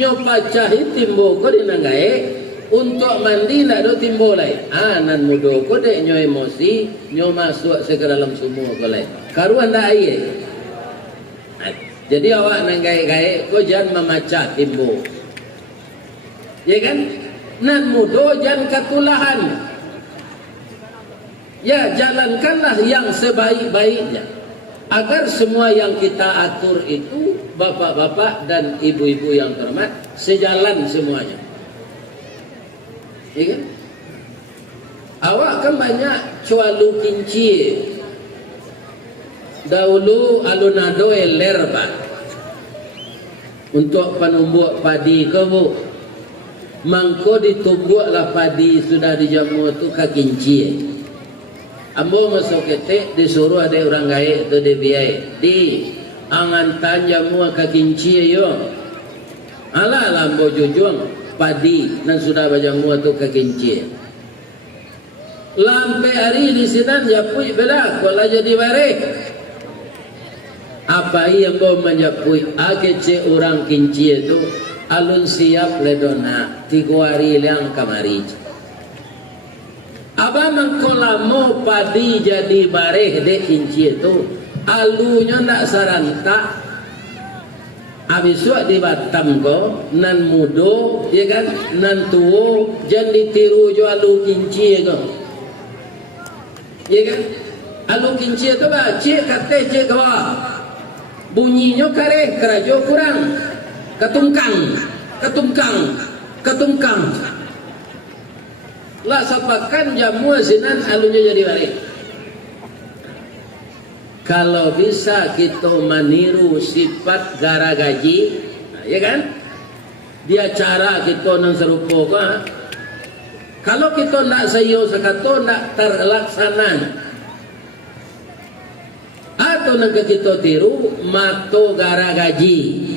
Nyo pacahi timbo ko dinanggae untuk mandi ndak ada timbo lain. Nan mudo ko dek nyo emosi, nyo masuk ke dalam sumur ko lain. Karuan ndak air. Jadi awak nanggae-gae ko jangan memacah timbo. Ya kan? Nan mudo jangan ketulahan. Ya, jalankanlah yang sebaik-baiknya. Agar semua yang kita atur itu, bapak-bapak dan ibu-ibu yang terhormat, sejalan semuanya. Ya kan? Awak kan banyak cualu kinci. Dahulu alunado eler, Pak. Untuk penumbuk padi ke, Bu. Mangko ditumbuklah padi sudah dijamu tu kakinci. Ambo masuk ketek disuruh ada orang gaek tu dia biai. Di angan jamu kakinci yo. Ala lambo jujung padi dan sudah bajamu tu kakinci. Lampe hari di sinan japui bela kola jadi barek. Apa yang mau menjapui agece orang kinci itu alun siap ledona 3 hari yang kamari. Aba mengkolamo padi jadi bareh de kinci itu alunya ndak sarantak. Habis di Batam ko nan mudo ya kan nan tuo jangan ditiru jo alu kinci ko. Ya kan? Alu kinci itu ba cik kate cik kawa. Bunyinya kare kerajo kurang. Ketungkang. Lah sapakan jamu sinan alunya jadi balik. Kalau bisa kita meniru sifat garagaji, ya kan? Dia cara kita nang serupa ka. Kalau kita nak sayo sakato nak terlaksana. Atau nak kita tiru mato garagaji.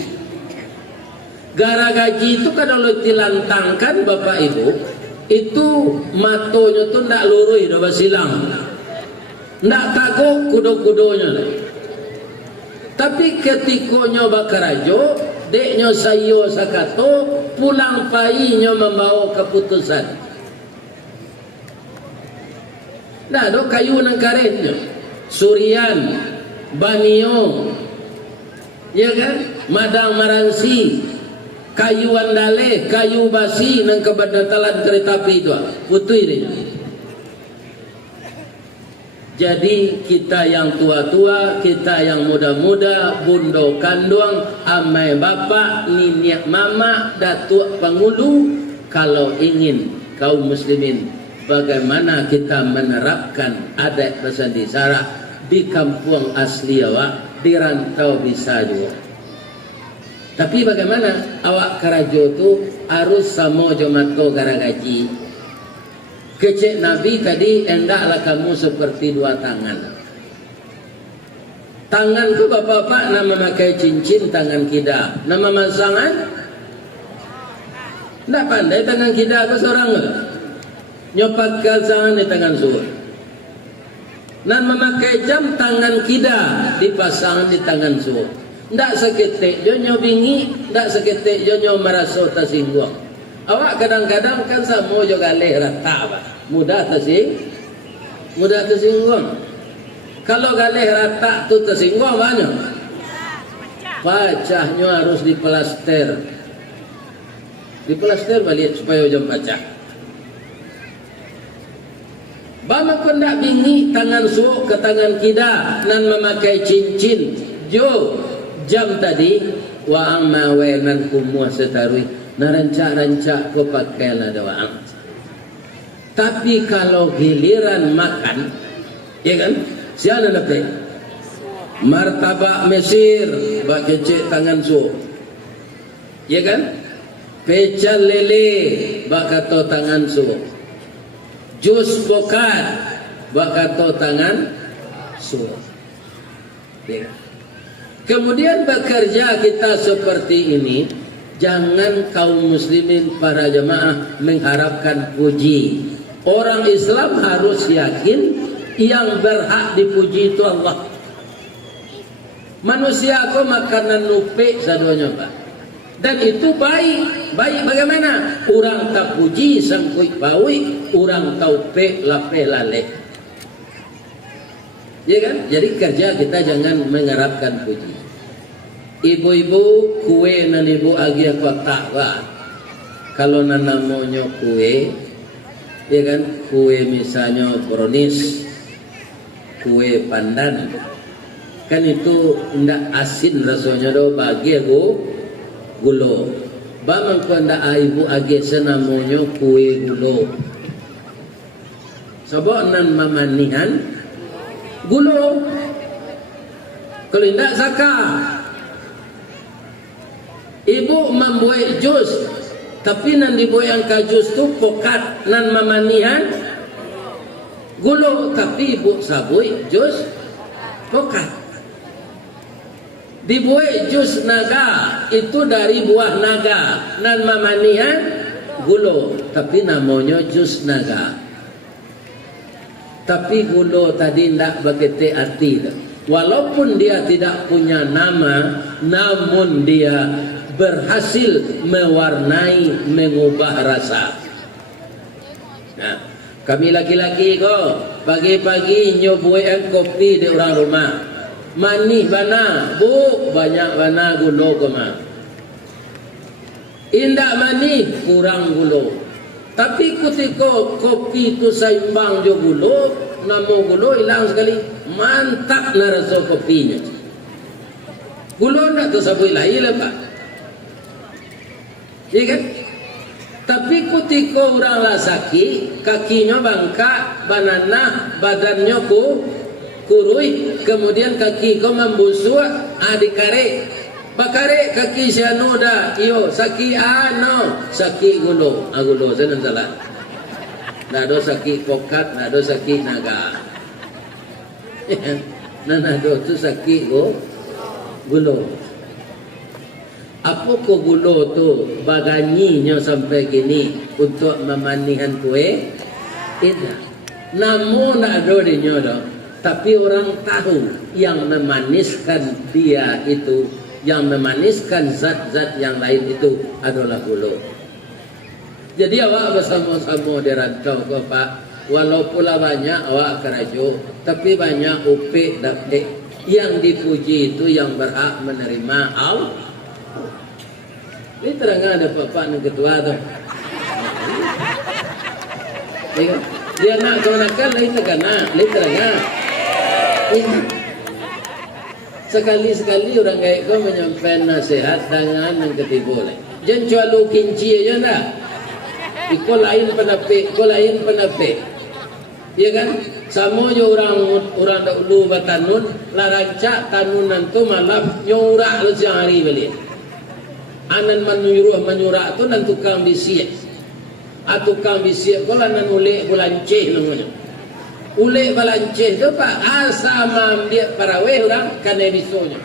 Garagaji itu kan kalau dilantangkan Bapak Ibu, itu matonya tuh ndak lurui, ndak silang, ndak kagok kudo-kudonya. Tapi ketika nyoba kerajo, deknya sayo sakato, pulang pai nyo membawa keputusan. Nah, do kayu nang karetnya. Surian, Banio, ya kan? Madang Maransi, kayu andale, kayu basi nang kebadatalan kereta api itu. Putui dia. Jadi kita yang tua-tua, kita yang muda-muda, bundo kanduang, amai bapak, niniak mama, datuk pangulu, kalau ingin kaum muslimin bagaimana kita menerapkan adat bersandisara di kampung asli awak, di rantau bisa juga. Tapi bagaimana awak kerajo tu harus samo jomato garagaji. Kecek Nabi tadi, hendaklah kamu seperti dua tangan. Tangan ke bapak-bapak nama memakai cincin tangan kita. Nama masangan? Tidak pandai tangan kita ke seorang ke? Nyopak kalsangan di tangan suruh. Dan memakai jam tangan kita dipasang di tangan suruh. Tidak seketik jonyo bingi, tidak seketik jonyo merasa tersinggung. Awak kadang-kadang kan sama juga leh rata, mudah tersinggung. Kalau galeh rata tu tersinggung banyak. Pacahnya harus diplaster. Diplaster balik supaya jam pacah. Bama ko ndak bingi tangan suuk ke tangan kita nan memakai cincin. Jo jam tadi wa amma wenan kumua setarui. Narancak-rancak ko pakai lah doang. Tapi kalau giliran makan, ya kan? Siapa nak dapat? Martabak Mesir, bak kecek tangan su. Ya kan? Pecel lele, bak kato tangan su. Jus bokat, bak kato tangan su. Ya. Kemudian bekerja kita seperti ini. Jangan kaum muslimin para jemaah mengharapkan puji. Orang Islam harus yakin yang berhak dipuji itu Allah. Manusia kok makanan nupe sadonya Pak. Dan itu baik. Baik bagaimana? Orang tak puji sangkui bawi, orang taupe lape lale. Ya kan? Jadi kerja kita jangan mengharapkan puji. Ibu-ibu kue nan ibu agi kotak wa. Kalau nanamonyo kue, ya kan, kue misalnya brownies, kue pandan, kan itu ndak asin rasanya do bagi aku gulo. Bamang ko ndak ibu agi senamonyo kue gulo. Sebab nan mamanihan gulo. Kalau ndak saka. Ibu membuat jus, tapi nan dibuat angka jus tu pokat nan mamanihan gulo, tapi ibu sabui jus pokat. Dibuat jus naga itu dari buah naga nan mamanihan gulo, tapi namanya jus naga. Tapi gulo tadi ndak begitu arti. Walaupun dia tidak punya nama, namun dia berhasil mewarnai, mengubah rasa. Nah, kami laki-laki kok pagi-pagi nyobuin kopi di orang rumah. Manih bana, bu banyak bana gulo koma. Indah manih kurang gulo. Tapi ketika kopi itu seimbang jo gulo, namo gulo hilang sekali. Mantap lah rasa kopinya. Gulo ndak tersabui lain lah Pak. Ya kan? Tapi ketika orang lah sakit, kakinya bangkak, banana, badannya kurui, kemudian kaki kau membusuk, dikare. Bakare kaki siano dah, iyo sakit sakit gulo, gulo senang salah. Nado sakit pokat, nado sakit naga. Nado tu sakit gulo. Apa ko gulo tu baganyinya sampai kini untuk memanihan kue? Tidak. Namun ada di nyodo. Tapi orang tahu yang memaniskan dia itu, yang memaniskan zat-zat yang lain itu adalah gulo. Jadi awak bersama-sama di rantau kau Pak, walaupun banyak awak kerajo, tapi banyak upik dapet. Yang dipuji itu yang berhak menerima Allah. Ini terang ada bapak yang ketua tu. Dia nak kemenakan, lain terkena, lain terang. Sekali-sekali orang kayak kau menyampaikan nasihat dengan yang ketiga. Jangan cualu kinci aja nak. Iko lain penapik, ya kan? Sama je orang dahulu bertanun, larancak tanunan tu malam nyurak lesiang hari balik. Anan menyurak tu dan tukang bisiak. Tukang bisiak kau lanan ulek bulanceh namanya. Ulek balanceh tu pak asam dia paraweh orang kena bisonya.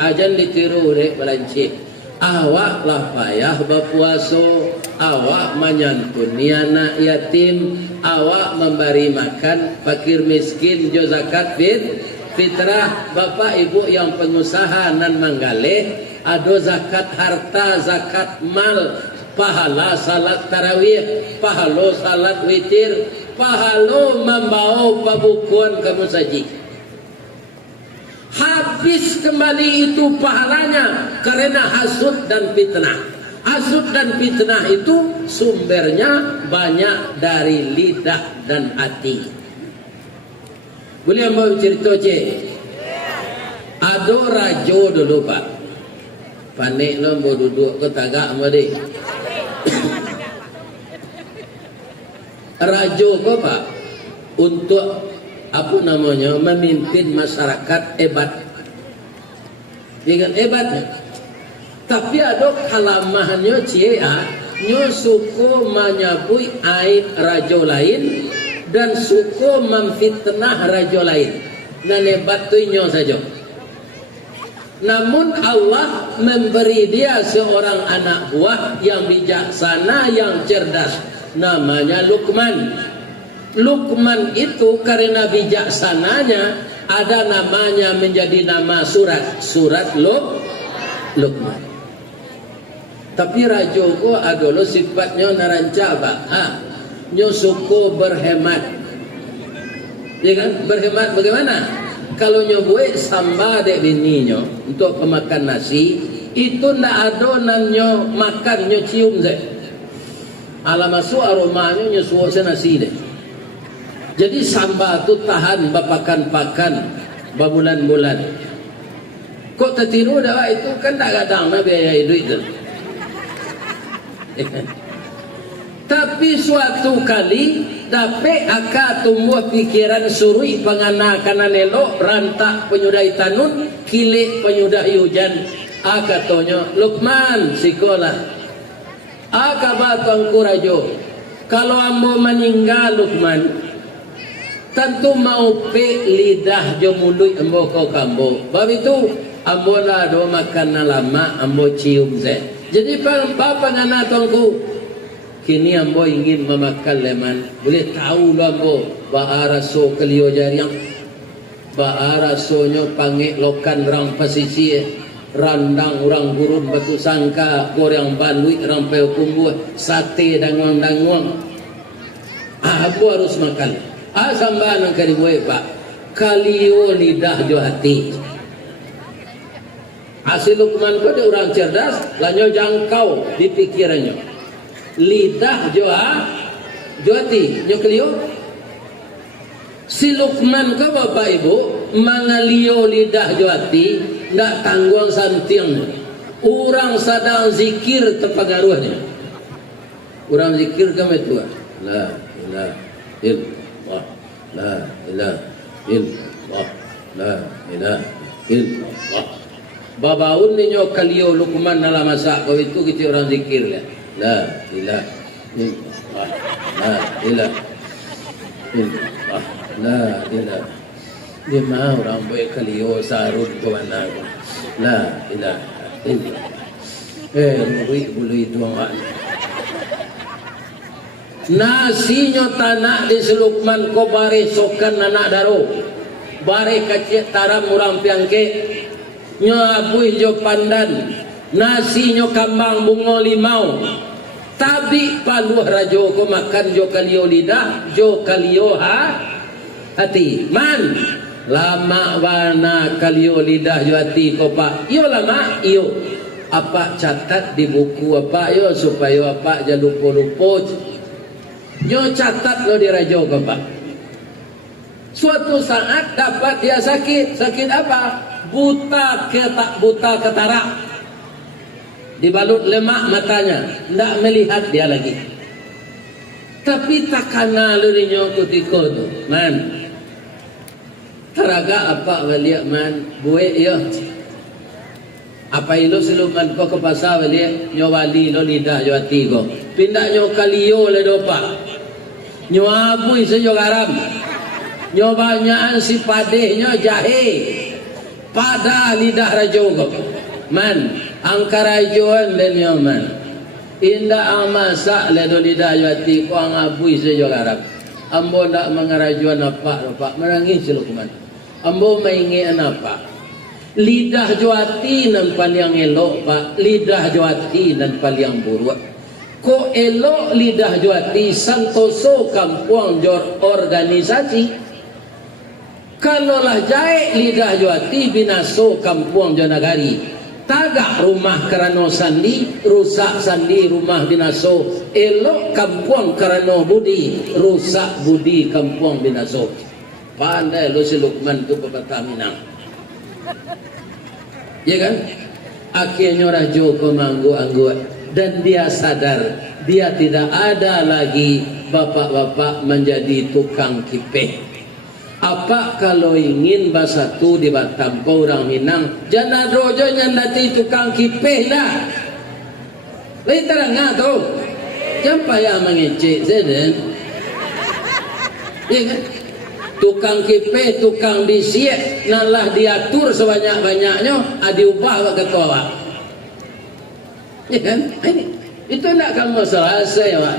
Ajan ditiru ulek balanceh. Awak lah payah berpuasa, awak menyantuni anak yatim, awak memberi makan fakir miskin, jo zakat fitrah. Bapak ibu yang pengusaha nan manggaleh, ada zakat harta, zakat mal, pahala salat tarawih, pahala salat witir, pahala membawa pabukuan ke masjid. Habis kembali itu pahalanya karena hasud dan fitnah. Hasud dan fitnah itu sumbernya banyak dari lidah dan hati. Boleh mau cerita cik? Ada rajo dulu pak. Panik lo mau duduk ke tagak sama dia. Rajo kau pak untuk apa namanya memimpin masyarakat hebat, dengan hebatnya. Tapi ada kalamahannya cia, nyo suku menyabui aib rajo lain dan suku memfitnah rajo lain. Dan hebat tu nyo saja. Namun Allah memberi dia seorang anak buah yang bijaksana, yang cerdas, namanya Luqman. Luqman itu karena bijaksananya ada namanya menjadi nama surat Luqman. Tapi rajo ko adalah sifatnya naranca pak. Nyo suku berhemat. Ya kan? Berhemat bagaimana? Kalau nyo buat samba dek bini nyo untuk pemakan nasi, itu ndak ada nan nyo makan nyo cium dek. Ala masuk aromanya nyo suwak nasi dek. Jadi samba tu tahan bapakan-pakan berbulan-bulan. Kok tertiru dah itu kan tak kadang nak biaya duit tu. Tapi suatu kali dapat akak tumbuh pikiran surui penganakan elok rantak penyudai tanun kilik penyudai hujan. Katanya Luqman sekolah. Kabar tuanku rajo. Kalau ambo meninggal Luqman, tentu mau pe lidah jo mulut ambo kau kambo. Bab itu ambo lah do makan lama ambo cium ze. Jadi bapa ngana tongku kini ambo ingin memakan leman. Boleh tahu lo ambo baharaso kelio jariang. Baharasonya panggil lokan rang pasisi randang orang gurun batu sangka goreng bandui rampau kumbu sate danguang. Ambo harus makan. Sambal yang karibuai pak kalio lidah jo hati. Hasil Luqman ko dia orang cerdas, lanyo jangkau di pikirannya. Lidah jo hati, nyo kalio. Si Luqman ko bapak ibu mangalio lidah jo hati, ndak tanggung santiang. Orang sadang zikir terpengaruhnya. Orang zikir kami tua. La ilaha illallah. La ilaha illallah. La ilaha illallah. Babaun ninyo kalio Luqman nala masak kau itu kita orang zikir lah. La ilaha illallah. La ilaha illallah. La ilaha. Dia mau orang buat kalio sarut ke mana? La ilaha illallah. Murid bulu itu orang. Nasinya tanah di Luqman ko bare sokan anak daro bare kacik taram orang piangke nyo abui jo pandan nasi nyo kambang bungo limau tabi paluh rajo ko makan jo kalio lidah jo kalio hati man lama wana kalio lidah jo hati ko pak iyo lama iyo apa catat di buku apa yo supaya apa jangan lupa-lupa yo catat lo di rajo ko pak suatu saat dapat dia sakit apa buta katarak dibalut lemak matanya tidak melihat dia lagi tapi tak kenal lurinyo kutiko tu man teraga apa balik man buat ya apa ilo siluman ko ke pasar balik nyo wali lo lidah jo hati ko pindah nyo kalio le dopa nyo abui sejo garam nyo banyaan si padeh nyo jahe pada lidah rajo ko man angkarajuan dan nyoman indah ang masak le do lidah jo hati ko ang abui sejo garam ambo ndak mangarajuan apa menangis siluman ambo maingi apa lidah jo hati nan paling elok pak lidah jo hati nan paling buruk ko elok lidah jo hati santoso kampung jor organisasi kalaulah jae lidah jo hati binaso kampung jo nagari tagak rumah karano sandi rusak sandi rumah binaso elok kampung karano budi rusak budi kampung binaso pandai lo si Lukman tu pepatah Minang ya kan akhirnya rajo ko manggu-anggu dan dia sadar dia tidak ada lagi bapak-bapak menjadi tukang kipeh apa kalau ingin bahasa tu di Batam orang Minang jangan rojo nyandati tukang kipeh dah lain terang tu jangan payah mengecek zeden ya kan tukang kipeh tukang disiap nalah diatur sebanyak-banyaknya diubah ke ketua ya kan ini itu tidak kamu selesai Pak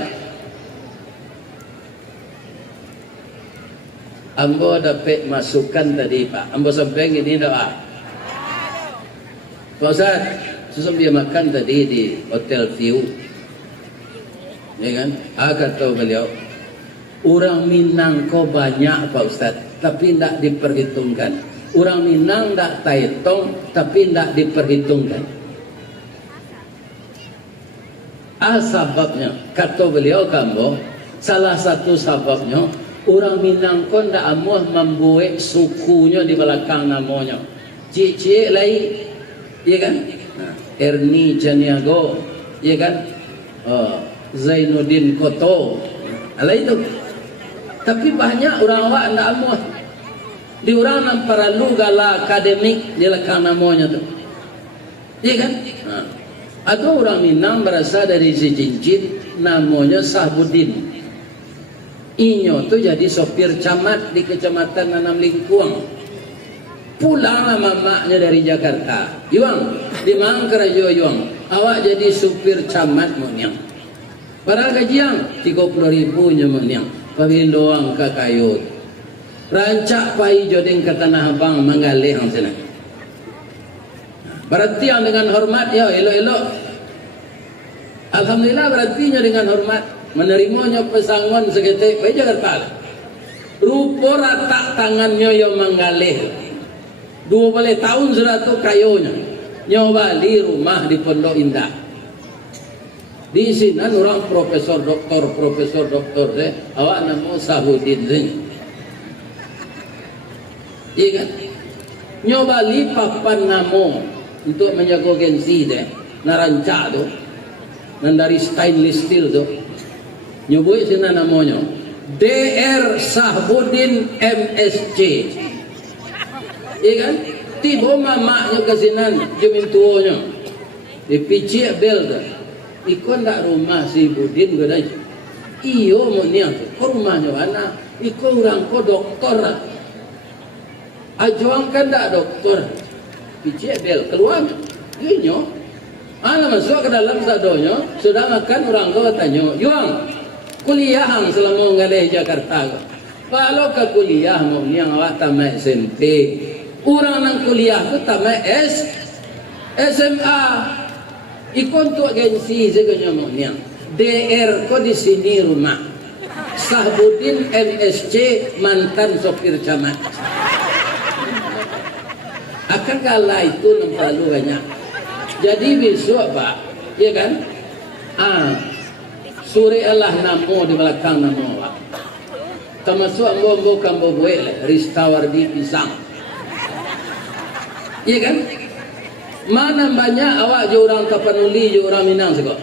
ambo dapat masukan tadi Pak ambo sampai ini dah Pak Pak Ustaz susah dia makan tadi di Hotel View ya kan kata beliau orang Minang kau banyak Pak Ustaz tapi tidak diperhitungkan orang Minang tidak taitong tapi tidak diperhitungkan sebabnya kata beliau kamu salah satu sebabnya orang Minang kau tidak amuh membuat sukunya di belakang namanya cik-cik lain ya kan Erni Janiago ya kan Zainuddin Koto ala itu tapi banyak orang awak tidak amuh di orang yang perlu gala akademik di belakang namanya tu ya kan ada orang Minang berasal dari Cincin namanya Sahbudin inyo tu jadi sopir camat di kecamatan Nanam Lingkuang pulang mamaknya dari Jakarta Yuang di Mangkarajo Yuang awak jadi supir camat moniang barang gajiang 30.000 nya moniang pabiloang ke kayut rancak pai jodeng ke Tanah Abang manggaleh ang sana berarti yang dengan hormat ya elok-elok alhamdulillah berartinya dengan hormat menerimanya pesangon seketik pai Jakarta rupa ratak tangannya yang manggaleh 20 tahun sudah tu kayonya nyoba di rumah di Pondok Indah di sini orang profesor doktor awak nama Sahbudin iya kan nyoba li papan namo untuk menjaga gengsi deh narancak tu dan dari stainless steel tu nyoba sini namanya DR Sahbudin MSC iya kan tiba mamaknya ke sini jamin tuanya dipicik bel tu ikon tak rumah si Budin gada iyo mo niya ko rumahnya mana iko orang ko doktor ajuang kan tak doktor picik bel keluar inyo masuk ke dalam sadonya sudah makan orang ko tanya yuang kuliah ang selama ngalih Jakarta kalau ke kuliah mo niya awak tamat SMP orang nang kuliah tu tamat SMA ikon tu agensi sebenarnya DR ko di sini rumah. Sahbudin MSC mantan sopir camat. Akan kala itu terlalu banyak. Jadi besok Pak, ya kan? Suri Allah namo di belakang namo Pak. Termasuk ambo kambo buel ristawar di pisang. Iya kan? Mana banyak awak je orang Tapanuli, je orang Minang segala.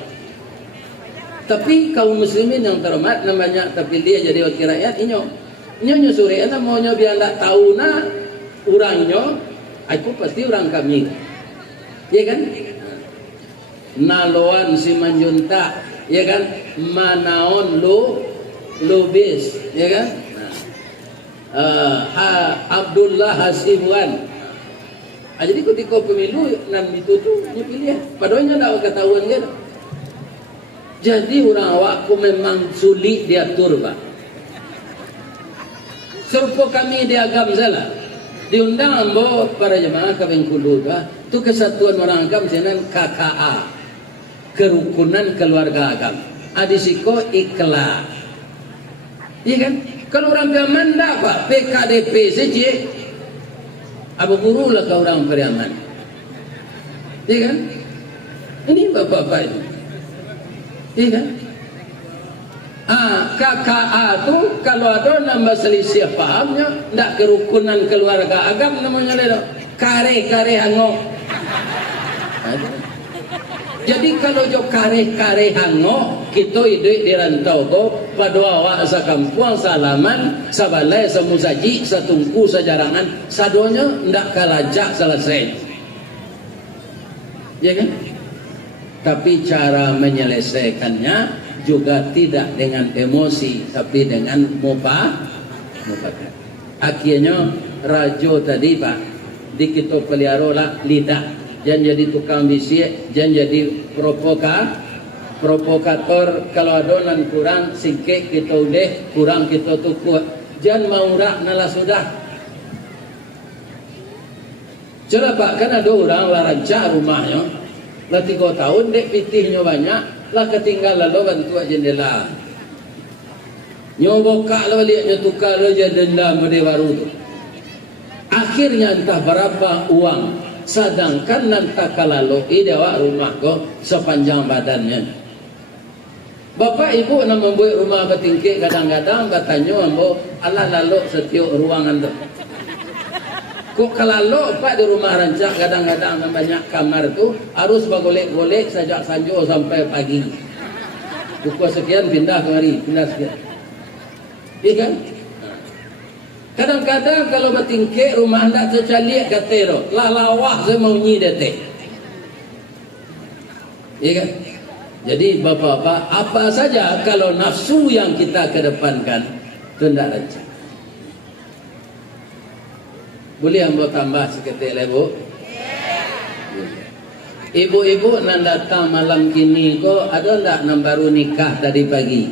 Tapi kaum muslimin yang terhormat namanya tapi dia jadi wakil rakyat inyo suri ana maunya biar tak tahu na orangnya aku pasti orang kami. Iya kan? Naloan si manjunta, ya kan? Manaon Lubis, ya kan? Abdullah Hasibuan. Jadi ketika pemilu nan itu tuh pilih. Padahal tak ketahuan kan. Jadi orang awakku memang sulit diatur Pak. Serupa kami di agam salah. Diundang ambo para jemaah ke Bengkulu Pak. Itu kesatuan orang agam senan KKA. Kerukunan keluarga agam. Adisiko ikhlas. Iya kan? Kalau orang Piaman tak Pak, PKDP saja. Abu guru lah kau orang Piaman. Iya kan? Ini bapak-bapak itu. Iya kan? KKA tu kalau ada nambah selisih pahamnya, tak kerukunan keluarga agam namanya leda. Kare-kare hangok. Jadi kalau jo kare-kare hangok, kita hidup di rantau ko, pada awak sakampung salaman, sabalai samusaji, satungku sajarangan, sadonya ndak kalajak selesai. Ya kan? Tapi cara menyelesaikannya juga tidak dengan emosi, tapi dengan mufakat. Akhirnya rajo tadi Pak, di kita pelihara lah lidah. Jangan jadi tukang bisik, jangan jadi provokator. Kalau adonan kurang sikit kita udah, kurang kita tukut. Jangan mau rak nala sudah. Coba Pak, kan ada orang lah rancak rumahnya, lah 3 tahun dek pitihnya banyak, lah ketinggal lalu bantu jendela. Nyoboka lah lihatnya tukar aja dendam pada baru tu. Akhirnya entah berapa uang. Sedangkan nanti kalau idewa rumah kau sepanjang badannya. Bapak ibu nak membuat rumah bertingkik kadang-kadang katanya ambo Allah lalu setiap ruangan tu. Kok kalau Pak di rumah rancak kadang-kadang banyak kamar tu harus bagolek-golek sejak sanjo sampai pagi. Pukul sekian pindah kemari, pindah sekian. Iya kan? Kadang-kadang kalau bertingkik rumah anda tercalik katero, lalawah saya mau nyidete. Iya kan? Jadi bapak-bapak, apa saja kalau nafsu yang kita kedepankan itu tidak rancak. Boleh ambo tambah seketik lah Bu? Ibu-ibu nak datang malam kini kok ada tak yang baru nikah tadi pagi?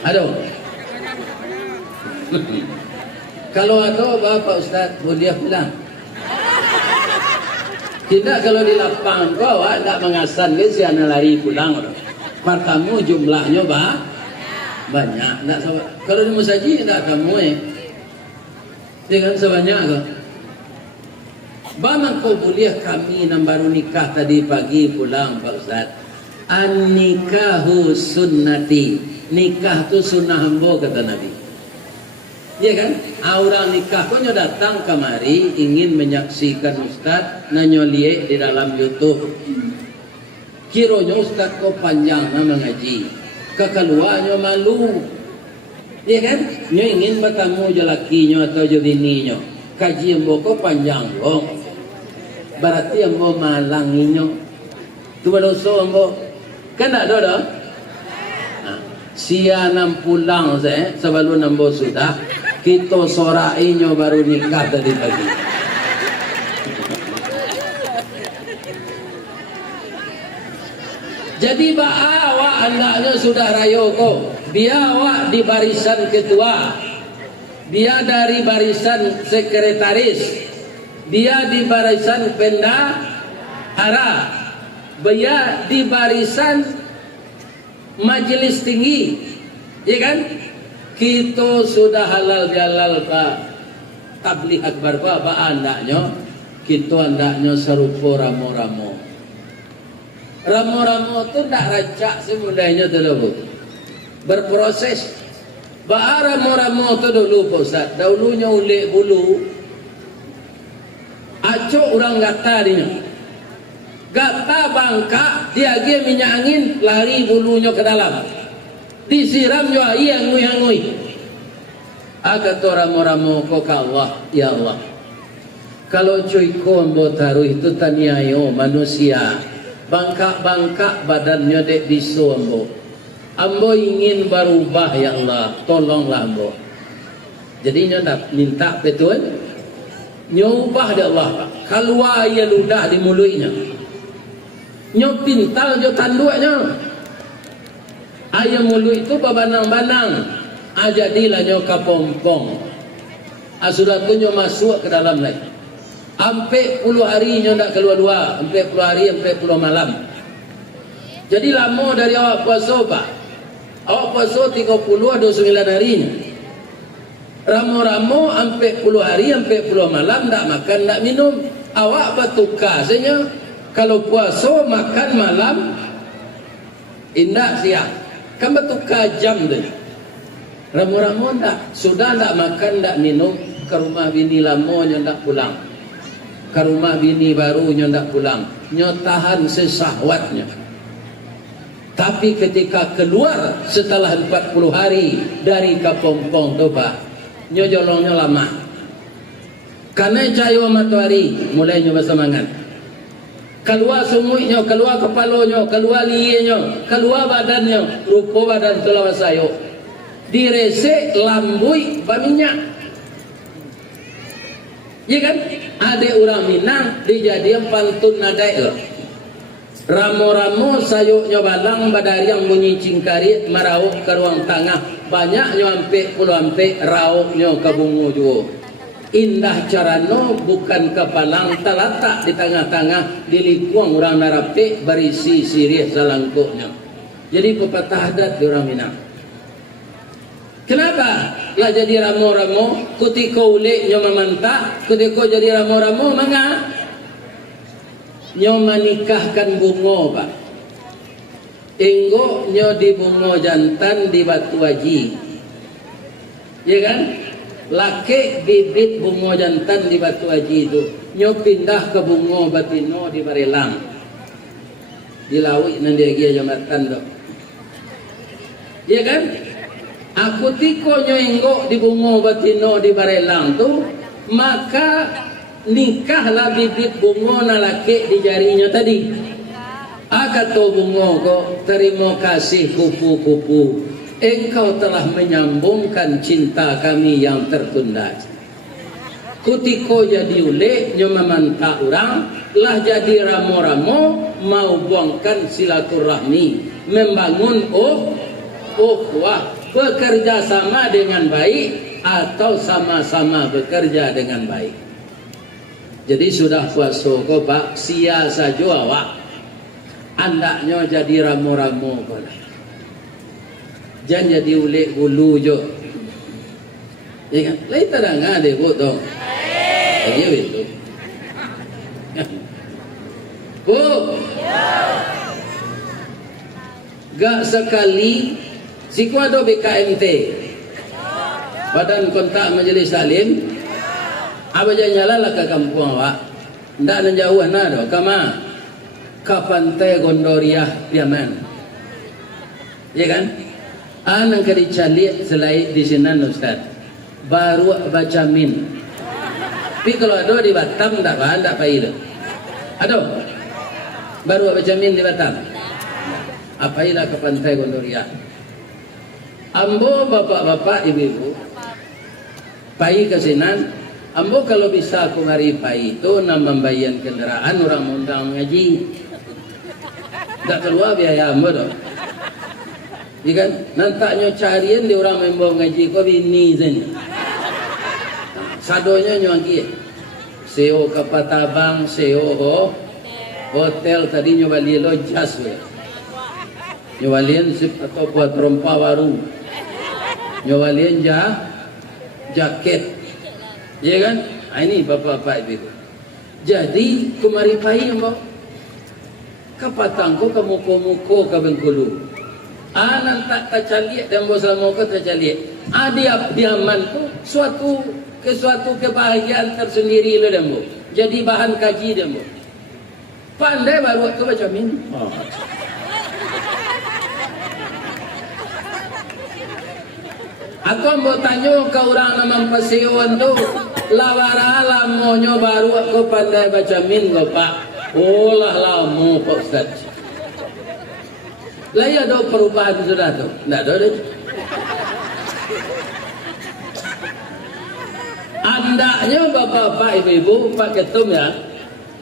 Ada? Kalau ada Bapak Ustaz boleh pulang. Tidak kalau di lapangan kau tak mengasan ke si anak lari pulang. Pertama jumlahnya banyak. Tak kalau di musaji tak kamu dengan sebanyak ke. Bagaimana kau boleh kami yang baru nikah tadi pagi pulang Pak Ustaz? An-nikahu sunnati. Nikah tu sunnah hamba kata Nabi. Ya kan? Orang nikah punya datang kemari ingin menyaksikan Ustaz nanyo lihat di dalam YouTube. Kiranya Ustaz kau panjang mengaji. Kekeluarnya malu. Ya kan? Nyo ingin bertemu je lakinya atau je bininya. Kaji ambo kau panjang dong. Berarti ambo malanginyo. Tu berdosa ambo. Kan tak ada dah? Sianam pulang saya sebelum ambo sudah. Kita sorainya baru nikah tadi pagi. Jadi awak andaknya sudah rayo kok. Dia awak di barisan ketua. Dia dari barisan sekretaris. Dia di barisan bendahara. Biar di barisan majelis tinggi, ya kan? Kita sudah halal jalal Pak tabligh akbar apa andaknya kita andaknya serupa ramo-ramo. Ramo-ramo tu tak racak semudahnya tu dulu. Berproses. Ba ramo-ramo tu dulu Pak Ustaz. Dahulunya ulik bulu. Acok orang gata dia. Gata bangka dia ge minyak angin lari bulunya ke dalam. Disiramnya air ngui-ngui. Agak ramo-ramo kok Allah, ya Allah. Kalau cuy kombo taruh itu taniayo manusia. Bangkak-bangkak badannya dek bisu ambo. Ambo ingin berubah ya Allah, tolonglah ambo. Jadi nyonya minta betul. Nyubah dia Allah Pak. Keluar ia ludah di mulutnya. Nyo pintal jo tanduknya. Ayam mulut itu babanang-banang. Jadilah nyo kapompong. Sudah tu nyo masuk ke dalam lagi. Sampai 10 hari nyo tak keluar-luar. Sampai 10 hari, sampai 10 malam. Jadi lama dari awak puasa Pak. Awak puasa 30 atau 9 harinya. Ramo-ramo sampai 10 hari, sampai 10 malam tak makan, tak minum. Awak bertukar saja. Kalau puasa makan malam, indah siang. Kan bertukar jam tu. Ramo-ramo tak. Sudah tak makan, tak minum. Ke rumah bini lamanya tak pulang. Ke rumah bini barunya tak pulang. Nyo tahan sesahwatnya. Tapi ketika keluar setelah 40 hari dari kapompong tu Pak, nyo jolongnya lama. Karena cahaya matahari mulai nyo bersemangat. Keluar sungguhnya, keluar kepalanya, keluar lianya, keluar badannya, rupa badan tulawa sayo. Diresek lambui berminyak. Ya kan? Ada orang Minang dijadikan pantun nadai. Ramo-ramo sayuknya balang badari yang bunyi cingkari merauk ke ruang tengah. Banyaknya ampe puluh ampe rauknya ke bungu juga. Indah carano bukan kepalang terletak di tengah-tengah di likuang orang narape berisi sirih salangkuknya. Jadi pepatah adat di orang Minang. Kenapa? Lah jadi ramo-ramo ketika ulik nyo memantak, ketika jadi ramo-ramo manga nyo menikahkan bunga Pak. Enggo nyo di bunga jantan di batu haji. Ya kan? Laki bibit bunga jantan di batu haji itu nyo pindah ke bunga batino di Barelang. Di Lawi nanti lagi jambatan tu. Ya kan? Aku tiko nyo enggo di bunga batino di Barelang tu, maka nikahlah bibit bunga na laki di jarinya tadi. Kata bunga ko, terima kasih kupu-kupu. Engkau telah menyambungkan cinta kami yang tertunda. Kutiko jadi ulik, nyo memantak orang, lah jadi ramo-ramo, mau buangkan silaturahmi, membangun ukhuwah, bekerja sama dengan baik atau sama-sama bekerja dengan baik. Jadi sudah puasa ko Pak, sia saja awak. Andaknya jadi ramo-ramo boleh. Jangan jadi ulik bulu jo. Ya kan? Lai terang ada buat dong. Ya betul. Bu. Gak sekali siku ada BKMT. Badan Kontak Majelis Taklim. Apa jangan nyala ke kampung awak. Ndak nan jauh na do. Kama ke Pantai Gondoriah Piaman. Ya kan? Anang kali calik selain di sini Ustaz. Baru baca min. Tapi kalau ada di Batam tak bahan tak payah. Ada. Baru baca min di Batam. Apailah ke Pantai Gondoriah. Ambo bapak-bapak ibu-ibu. Pai ke sinan. Ambo kalau bisa aku hari pai itu nak membayar kendaraan orang undang mengaji. Tak keluar biaya ambo doh. Ikan nantaknya carian di orang membawa ngaji kau bini zeni. Sadonya nyuangki. Seo ke Patabang, seo Hotel tadi nyobalian lo jas we. Nyobalian sip atau buat rompa warung. Nyobalian jaket. Ya kan? Ini bapak-bapak itu. Jadi kemari pai mbak. Kapatangko kamuko-muko ka Bengkulu. Anan tak tercaliak dan bos lama ko tercaliak. Dia diaman tu suatu kebahagiaan tersendiri lo dembo. Jadi bahan kaji dembo. Pandai baru tu macam ini. Aku mau tanya ke orang nama pasiwan tu, lawara lamonyo baru aku pandai baca min go pak. Olah lamo Pak Ustaz. Lah ya ada perubahan sudah tu. Tak ada dah. Andaknya bapak-bapak ibu-ibu Pak Ketum ya,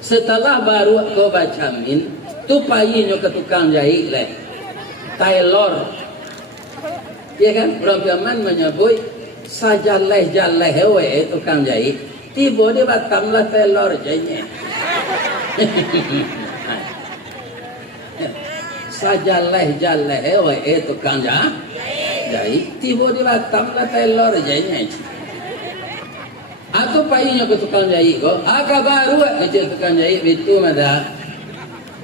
setelah baru kau baca min, tu payinya ke tukang jahit leh, tailor, ya kan? Orang zaman menyebut sajaleh hewe tukang jahit, tiba di Batam lah tailor jahitnya. Sajaleh hewe tukang jahit, tiba di Batam lah tailor jahitnya. Atau payinya ke tukang jahit ko, agak baru aja tukang jahit itu ada.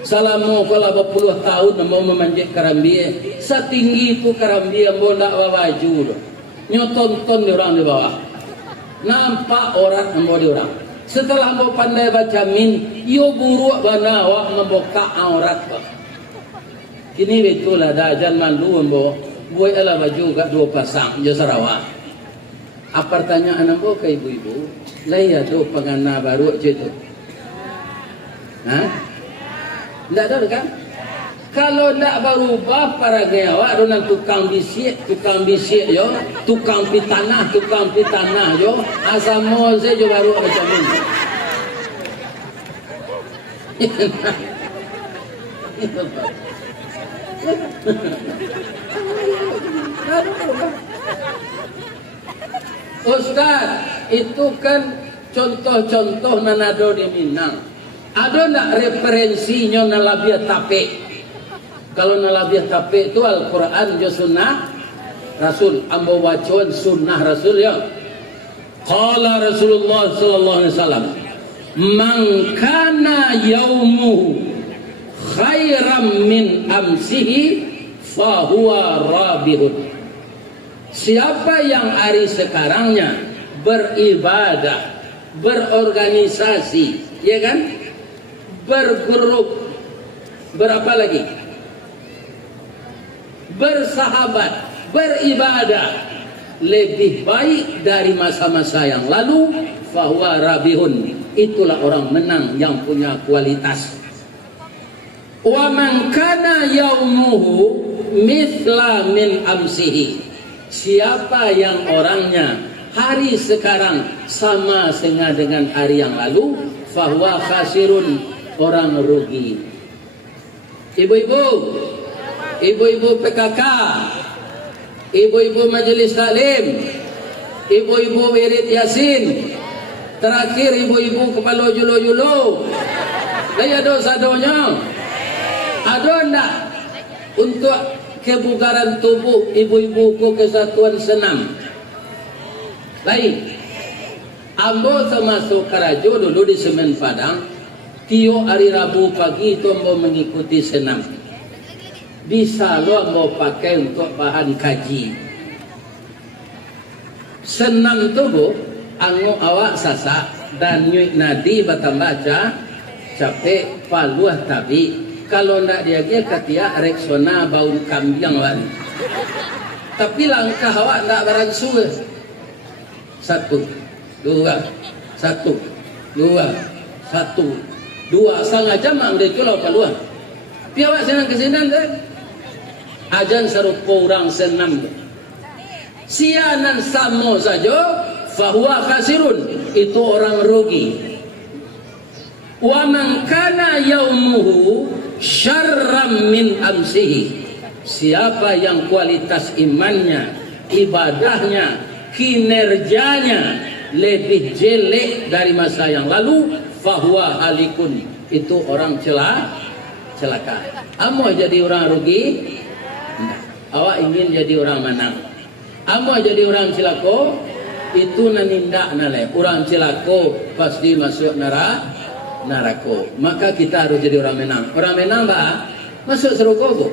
Salamu kalau berpuluh tahun mau memanjat karambia, setinggi itu karambia mau nak baju, nyotonton di orang di bawah, nampak orang mau di orang. Setelah mau pandai baca min, yo buruk banawa membuka aurat ko. Kini betul ada jangan malu mau buat ala baju gak dua pasang je Sarawak. Apa pertanyaan aku ke ibu-ibu? Laya tu pengana baru je tu. Tak ada kan? Kalau tak berubah para gawa dengan tukang bisik yo, tukang pitanah yo, asam moze jo baru macam ni. Ustaz, itu kan contoh-contoh nanado di Minang. Ada nak referensinya nalabiah tape? Kalau nalabiah tape itu Al-Quran jo sunnah Rasul. Ambo wacuan sunnah Rasul ya. Qala Rasulullah sallallahu alaihi wasallam, "Man kana yaumuhu khairam min amsihi fahuwa rabihun." Siapa yang hari sekarangnya beribadah, berorganisasi, ya kan? Bergrup, berapa lagi? Bersahabat, beribadah lebih baik dari masa-masa yang lalu, fahuwa rabihun. Itulah orang menang yang punya kualitas. Wa man kana yaumuhu mithla min amsihi. Siapa yang orangnya hari sekarang sama dengan hari yang lalu, fahuwa khasirun, orang rugi. Ibu-ibu PKK, ibu-ibu Majelis Taklim, ibu-ibu Wirid Yasin, terakhir ibu-ibu kepala julo-julo. Laya dosa-donya. Ada enggak untuk kebugaran tubuh ibu-ibuku kesatuan senam? Lain. Ambo termasuk karajo dulu di Semen Padang. Tio hari Rabu pagi itu ambo mengikuti senam. Bisa lo ambo pakai untuk bahan kaji. Senam tubuh, ango awak sasak dan nyuik nadi batambaca capek paluah tabi. Kalau ndak dia katia reksona bau kambing wali. Tapi langkah awak ndak beransu. 1, 2, 1, 2, 1, 2 setengah jam ang dia culau paluan. Pi awak senang kesenang kan? Ajan serupa orang senam. Sianan samo saja, fahuwa khasirun. Itu orang rugi. Wa man kana yaumuhu syarram min amsihi. Siapa yang kualitas imannya, ibadahnya, kinerjanya lebih jelek dari masa yang lalu, fahuwa halikun. itu orang celaka. Amo jadi orang rugi, awak ingin jadi orang menang. Amo jadi orang celako, itu nanindak nalai. Orang celako pasti masuk neraka. Maka kita harus jadi orang menang. Orang menang masuk surga.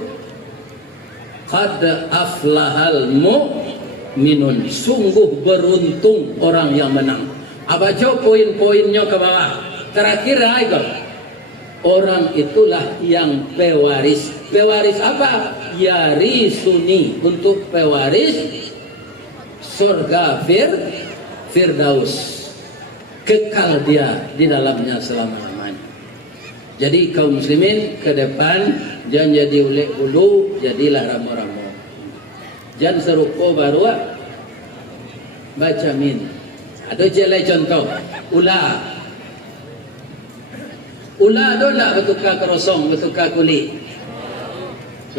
Qad aflahal mu'minun. Sungguh beruntung orang yang menang. Baca poin-poinnya ke bawah. Terakhir itu. Orang itulah yang pewaris. Pewaris apa? Yarisuni. Untuk pewaris surga Firdaus. Kekal dia di dalamnya selama-lamanya. Jadi kaum muslimin ke depan jangan jadi ulek bulu, jadilah ramu-ramu. Jangan serupa baru baca min. Ada jelai contoh, ular tu nak bertukar kerosong, bertukar kulit.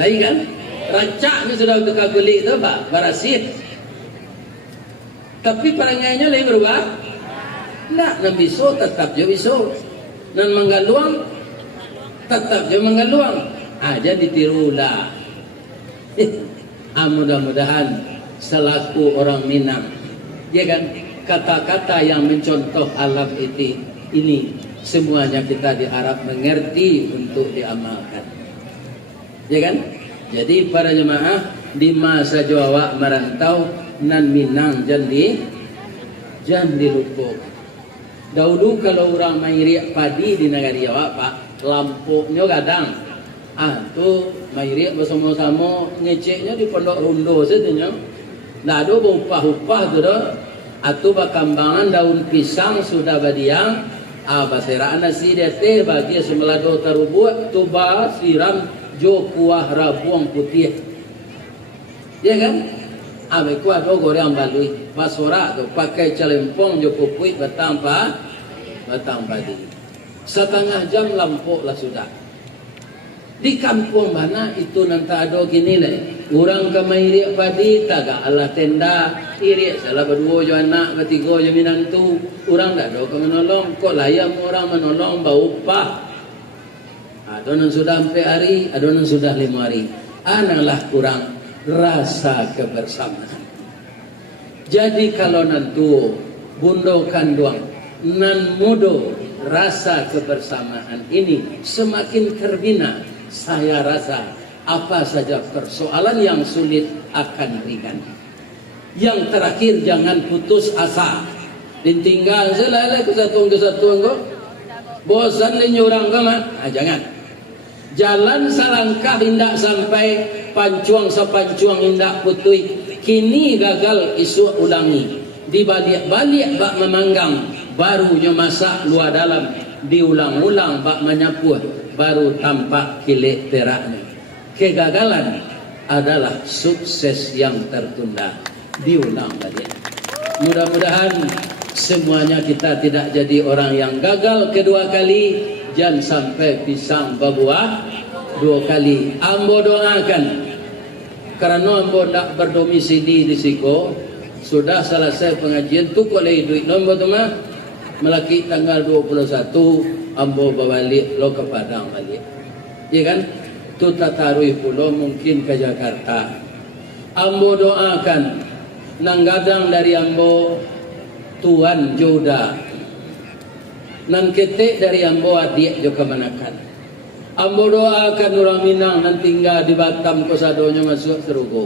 Lain kan? Racak ni sudah bertukar kulit tu apa? Barasit. Tapi perangainya lain berubah. Tak, nan bisu tetap je bisu. Nan menggaluang tetap je menggaluang. Jadi tirulah. Mudah-mudahan selaku orang Minang, ya kan, kata-kata yang mencontoh alam ini semuanya kita diharap mengerti untuk diamalkan. Ya kan? Jadi para jemaah di masa Jawa merantau nan Minang jangan dilupakan. Dahulu kalau orang mairiak padi di negara Jawa Pak, lampuknya kadang tu mairiak bersama-sama ngeceknya di pondok rondo saja. Dah ada upah-upah tu dah. Atau bakambangan daun pisang sudah badiang. Baseraan nasi dete bagi semelado tarubuat tu ba siram jo kuah rabuang putih. Ya kan? Kuah tu goreng balui. Basora tu pakai calempong jo pupui batang padi. Setengah jam lampuk lah sudah. Di kampung mana itu nanti ada gini lah. Orang ke mairiak padi taga Allah tenda iriak salah berdua jo anak bertiga jo minantu. Orang tak ada ke menolong. Kok layam orang menolong bau upah. Ada yang sudah 4 hari, ada yang sudah 5 hari. Analah kurang rasa kebersamaan. Jadi kalau nanti bundo kanduang nan mudo rasa kebersamaan ini semakin terbina. Saya rasa apa saja persoalan yang sulit akan ringan. Yang terakhir jangan putus asa. Ditinggal selala kesatuan kok. Bosan le nyurang ke mah? Jangan. Jalan salangkah indak sampai pancuang sepancuang indak putui. Kini gagal isu ulangi. Dibalik-balik bak memanggang. Barunya masak luar dalam. Diulang-ulang bak menyapu. Baru tampak kilik teraknya. Kegagalan adalah sukses yang tertunda. Diulang balik. Mudah-mudahan semuanya kita tidak jadi orang yang gagal kedua kali. Jangan sampai pisang berbuah 2 kali. Ambo doakan. Karena ambo tak berdomisili di Siko. Sudah selesai pengajian tu kok lagi duit nombor tu mah. Melaki tanggal 21 ambo balik lo ke Padang balik. Ya kan? Tu tatarui pulau mungkin ke Jakarta. Ambo doakan nanggadang dari ambo Tuan Joda. Nan ketek dari ambo adik jo kemanakan. Ambo doakan orang Minang nan tinggal di Batam kosadonya masuk surga.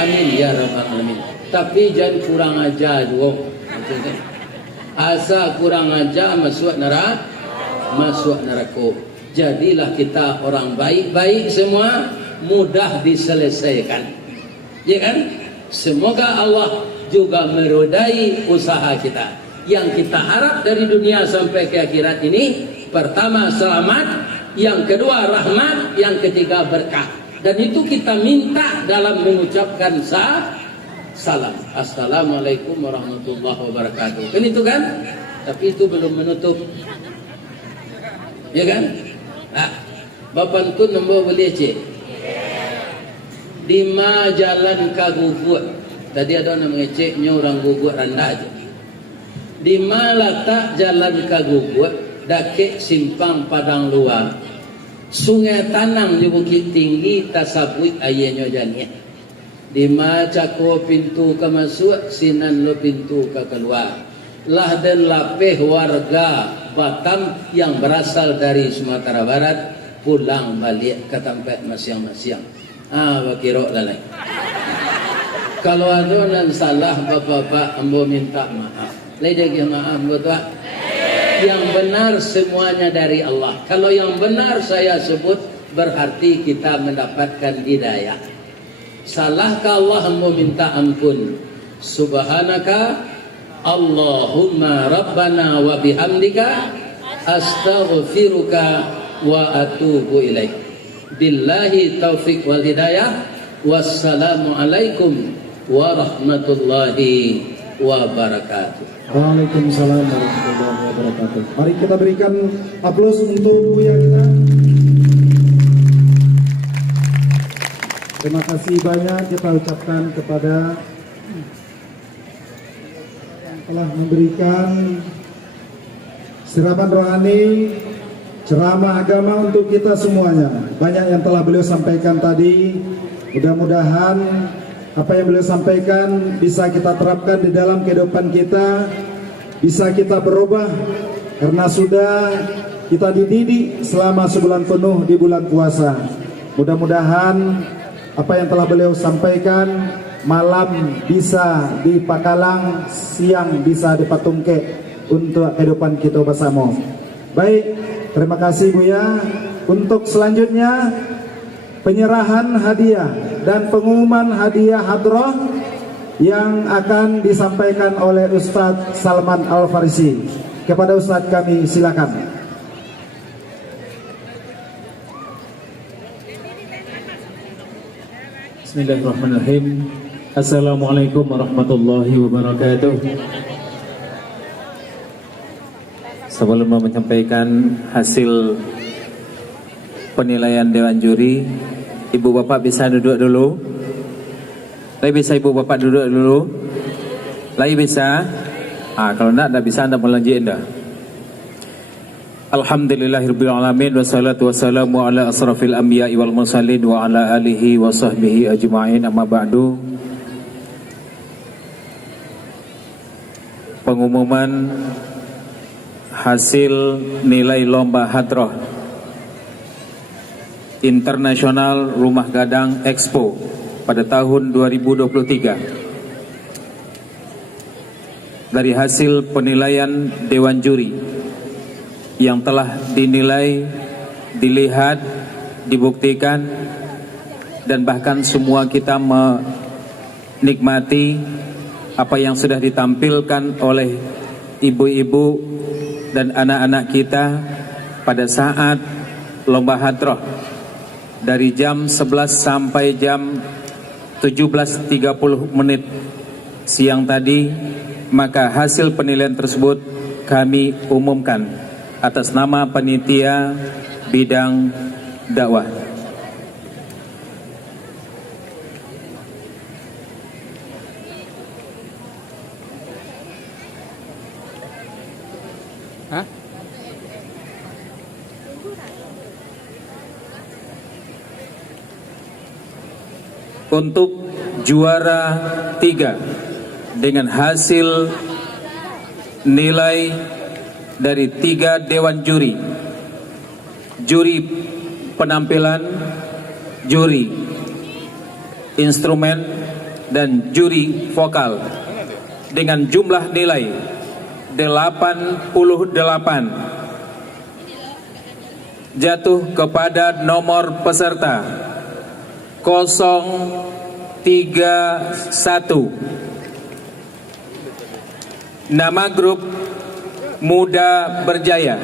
Amin ya rabbal alamin. Tapi jangan kurang ajar juga. Asa kurang ajar masuk neraka. Jadilah kita orang baik-baik semua, mudah diselesaikan. Ya kan? Semoga Allah juga meridai usaha kita. Yang kita harap dari dunia sampai ke akhirat ini, pertama selamat, yang kedua rahmat, yang ketiga berkah. Dan itu kita minta dalam mengucapkan salam. Assalamualaikum warahmatullahi wabarakatuh. Kan itu kan? Tapi itu belum menutup. Ya kan? Bapak tu nombor boleh cek. Di ma jalan kagugut. Tadi ada orang mengeceknya orang gugut rendah aja. Di ma letak jalan kagugut. Dakik simpang padang luar, sungai tanang di bukit tinggi tasabui ayahnya jani. Di maca ko pintu ke masuk, sinan lo pintu ke keluar. Lah dan lapeh warga Batam yang berasal dari Sumatera Barat pulang balik ke tempat masing-masing. Bakiro lalai. Kalau ada yang salah bapak-bapak, ambo minta maaf. Lagi maaf betul. Yang benar semuanya dari Allah. Kalau yang benar saya sebut berarti kita mendapatkan hidayah. Salahkah Allah meminta ampun? Subhanaka Allahumma Rabbana wa bihamdika astaghfiruka wa atubu ilaik. Billahi taufiq wal hidayah. Wassalamualaikum warahmatullahi wabarakatuh. Waalaikumsalam warahmatullahi wabarakatuh. Mari kita berikan aplaus untuk Buya kita. Terima kasih banyak kita ucapkan kepada yang telah memberikan siraman rohani, ceramah agama untuk kita semuanya. Banyak yang telah beliau sampaikan tadi. Mudah-mudahan apa yang beliau sampaikan bisa kita terapkan di dalam kehidupan kita, bisa kita berubah karena sudah kita dididik selama sebulan penuh di bulan puasa. Mudah-mudahan apa yang telah beliau sampaikan malam bisa dipakalang, siang bisa dipatungke untuk kehidupan kita bersama. Baik, terima kasih Buya. Untuk selanjutnya penyerahan hadiah dan pengumuman hadiah hadroh yang akan disampaikan oleh Ustadz Salman Al-Farisi. Kepada Ustadz kami silakan. Bismillahirrahmanirrahim. Assalamualaikum warahmatullahi wabarakatuh. Sebelum menyampaikan hasil penilaian Dewan Juri, Ibu Bapak bisa duduk dulu. Lagi bisa Ibu Bapak duduk dulu. Lagi bisa. Kalau tidak bisa anda melanjutkan dah. Alhamdulillahirabbil alamin wassalatu wassalamu ala asrafil anbiya'i wal mursalin wa ala alihi wa sahbihi ajma'in, amma ba'du. Pengumuman hasil nilai lomba hadroh Internasional Rumah Gadang Expo pada tahun 2023 dari hasil penilaian Dewan Juri yang telah dinilai, dilihat, dibuktikan, dan bahkan semua kita menikmati apa yang sudah ditampilkan oleh ibu-ibu dan anak-anak kita pada saat lomba hadroh dari jam 11 sampai jam 17.30 menit siang tadi. Maka hasil penilaian tersebut kami umumkan atas nama panitia bidang dakwah. Untuk juara 3 dengan hasil nilai dari 3 dewan juri, juri penampilan, juri instrumen, dan juri vokal dengan jumlah nilai 88, jatuh kepada nomor peserta 031. Nama grup Muda Berjaya,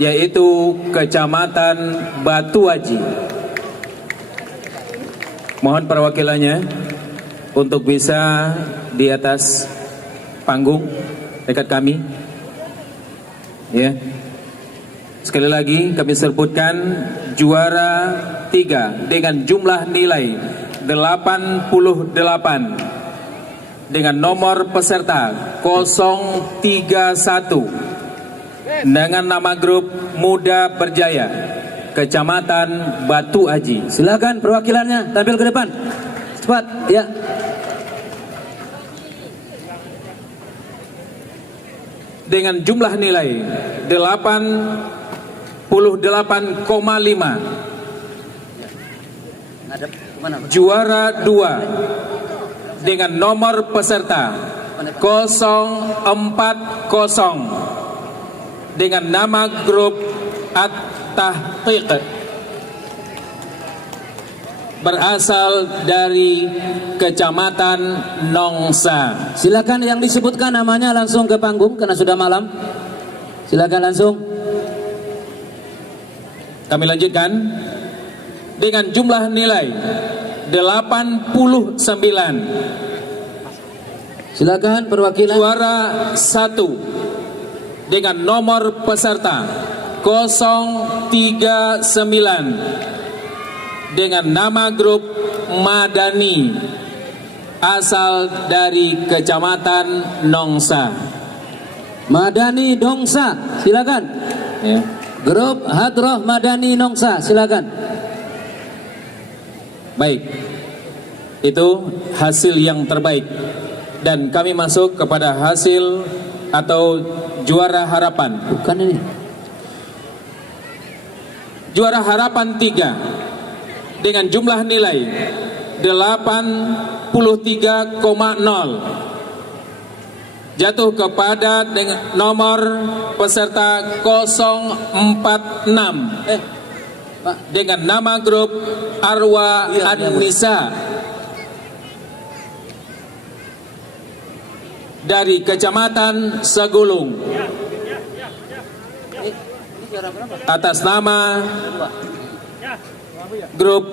yaitu Kecamatan Batu Aji. Mohon perwakilannya untuk bisa di atas panggung dekat kami. Ya. Sekali lagi kami sebutkan juara 3 dengan jumlah nilai 88 dengan nomor peserta 031 dengan nama grup Muda Berjaya, Kecamatan Batu Aji. Silakan perwakilannya tampil ke depan. Cepat, ya. Dengan jumlah nilai 88,5. Juara 2 dengan nomor peserta 040 dengan nama grup At-Tahqiq, berasal dari Kecamatan Nongsa. Silakan yang disebutkan namanya langsung ke panggung karena sudah malam. Silakan langsung. Kami lanjutkan dengan jumlah nilai 89. Silakan perwakilan. Juara 1 dengan nomor peserta 039 dengan nama grup Madani, asal dari Kecamatan Nongsa. Madani Nongsa, silakan. Ya. Grup Hadroh Madani Nongsa, silakan. Baik, itu hasil yang terbaik. Dan kami masuk kepada hasil atau juara harapan. Bukan ini. Juara harapan 3 dengan jumlah nilai 83,0 jatuh kepada dengan nomor peserta 046 dengan nama grup Arwa An-Nisa dari Kecamatan Sagulung, atas nama grup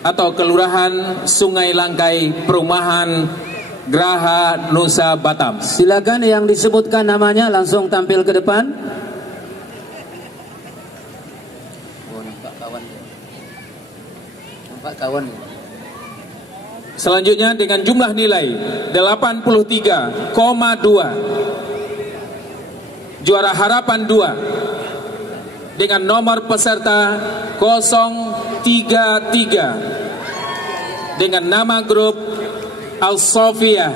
atau Kelurahan Sungai Langkai, Perumahan Graha Nusa Batam. Silakan yang disebutkan namanya langsung tampil ke depan. Selanjutnya dengan jumlah nilai 83,2, juara harapan 2 dengan nomor peserta 033 dengan nama grup Al-Sofia,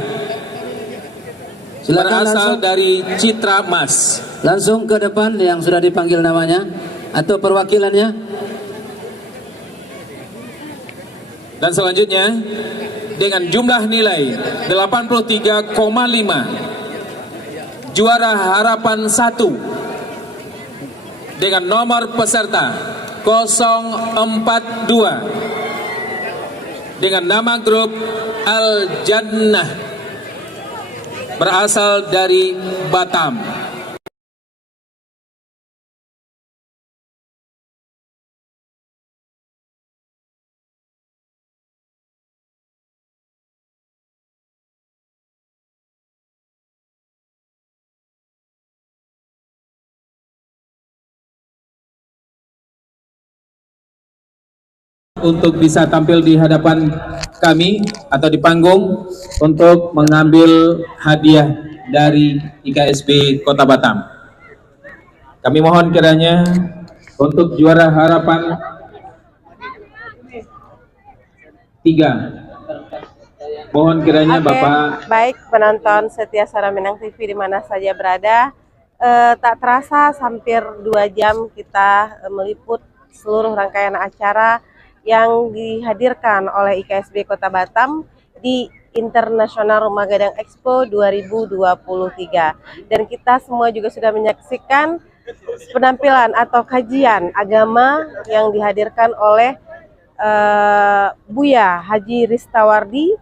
berasal dari Citra Mas. Langsung ke depan yang sudah dipanggil namanya atau perwakilannya. Dan selanjutnya dengan jumlah nilai 83,5, juara harapan 1 dengan nomor peserta 042 dengan nama grup Al-Jannah, berasal dari Batam. Untuk bisa tampil di hadapan kami atau di panggung untuk mengambil hadiah dari IKSB Kota Batam. Kami mohon kiranya untuk juara harapan 3, mohon kiranya Bapak. Baik penonton setia Suara Minang TV di mana saja berada, tak terasa hampir 2 jam kita meliput seluruh rangkaian acara yang dihadirkan oleh IKSB Kota Batam di International Rumah Gadang Expo 2023. Dan kita semua juga sudah menyaksikan penampilan atau kajian agama yang dihadirkan oleh Buya Haji Ristawardi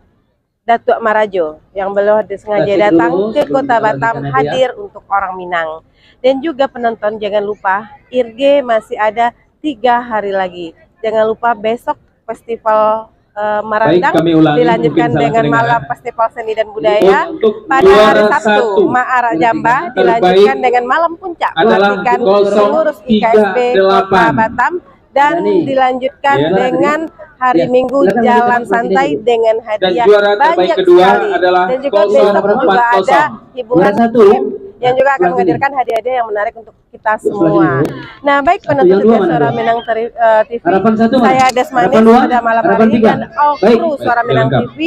Datuk Marajo, yang beliau sengaja datang ke Kota Batam hadir untuk orang Minang. Dan juga penonton jangan lupa IRG masih ada 3 hari lagi. Jangan lupa besok festival Marandang dilanjutkan dengan malam festival seni dan budaya. Pada hari Sabtu Ma'ara Jamba dilanjutkan dengan malam puncak pelantikan pengurus IKSB Kota Batam, dan dilanjutkan dengan hari Minggu jalan santai dengan hadiah banyak sekali. Dan juga besok juga ada hiburan yang juga akan menghadirkan hadiah-hadiah yang menarik untuk kita semua. Nah, baik penutup Suara Minang TV, saya Desmanis pada malam hari ini dan kru Suara Minang TV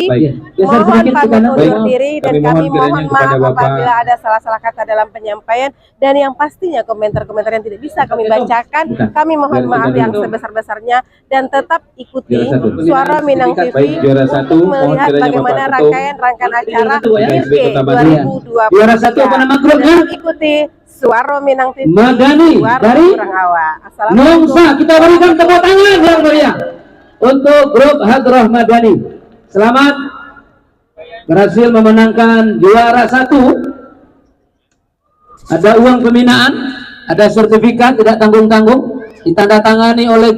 mohon pamit undur diri dan kami mohon maaf apabila ada salah-salah kata dalam penyampaian, dan yang pastinya komentar-komentar yang tidak bisa kami bacakan, kami mohon maaf yang sebesar-besarnya, dan tetap ikuti Suara Minang TV untuk melihat bagaimana rangkaian acara IRK 2020. Juara satu apa nama grupnya? Ikuti Suara Minang TV Madani dari Nongsa. Kita berikan tepuk tangan yang meriah untuk grup Hadroh Madani. Selamat berhasil memenangkan juara satu. Ada uang pembinaan, ada sertifikat tidak tanggung-tanggung, ditandatangani oleh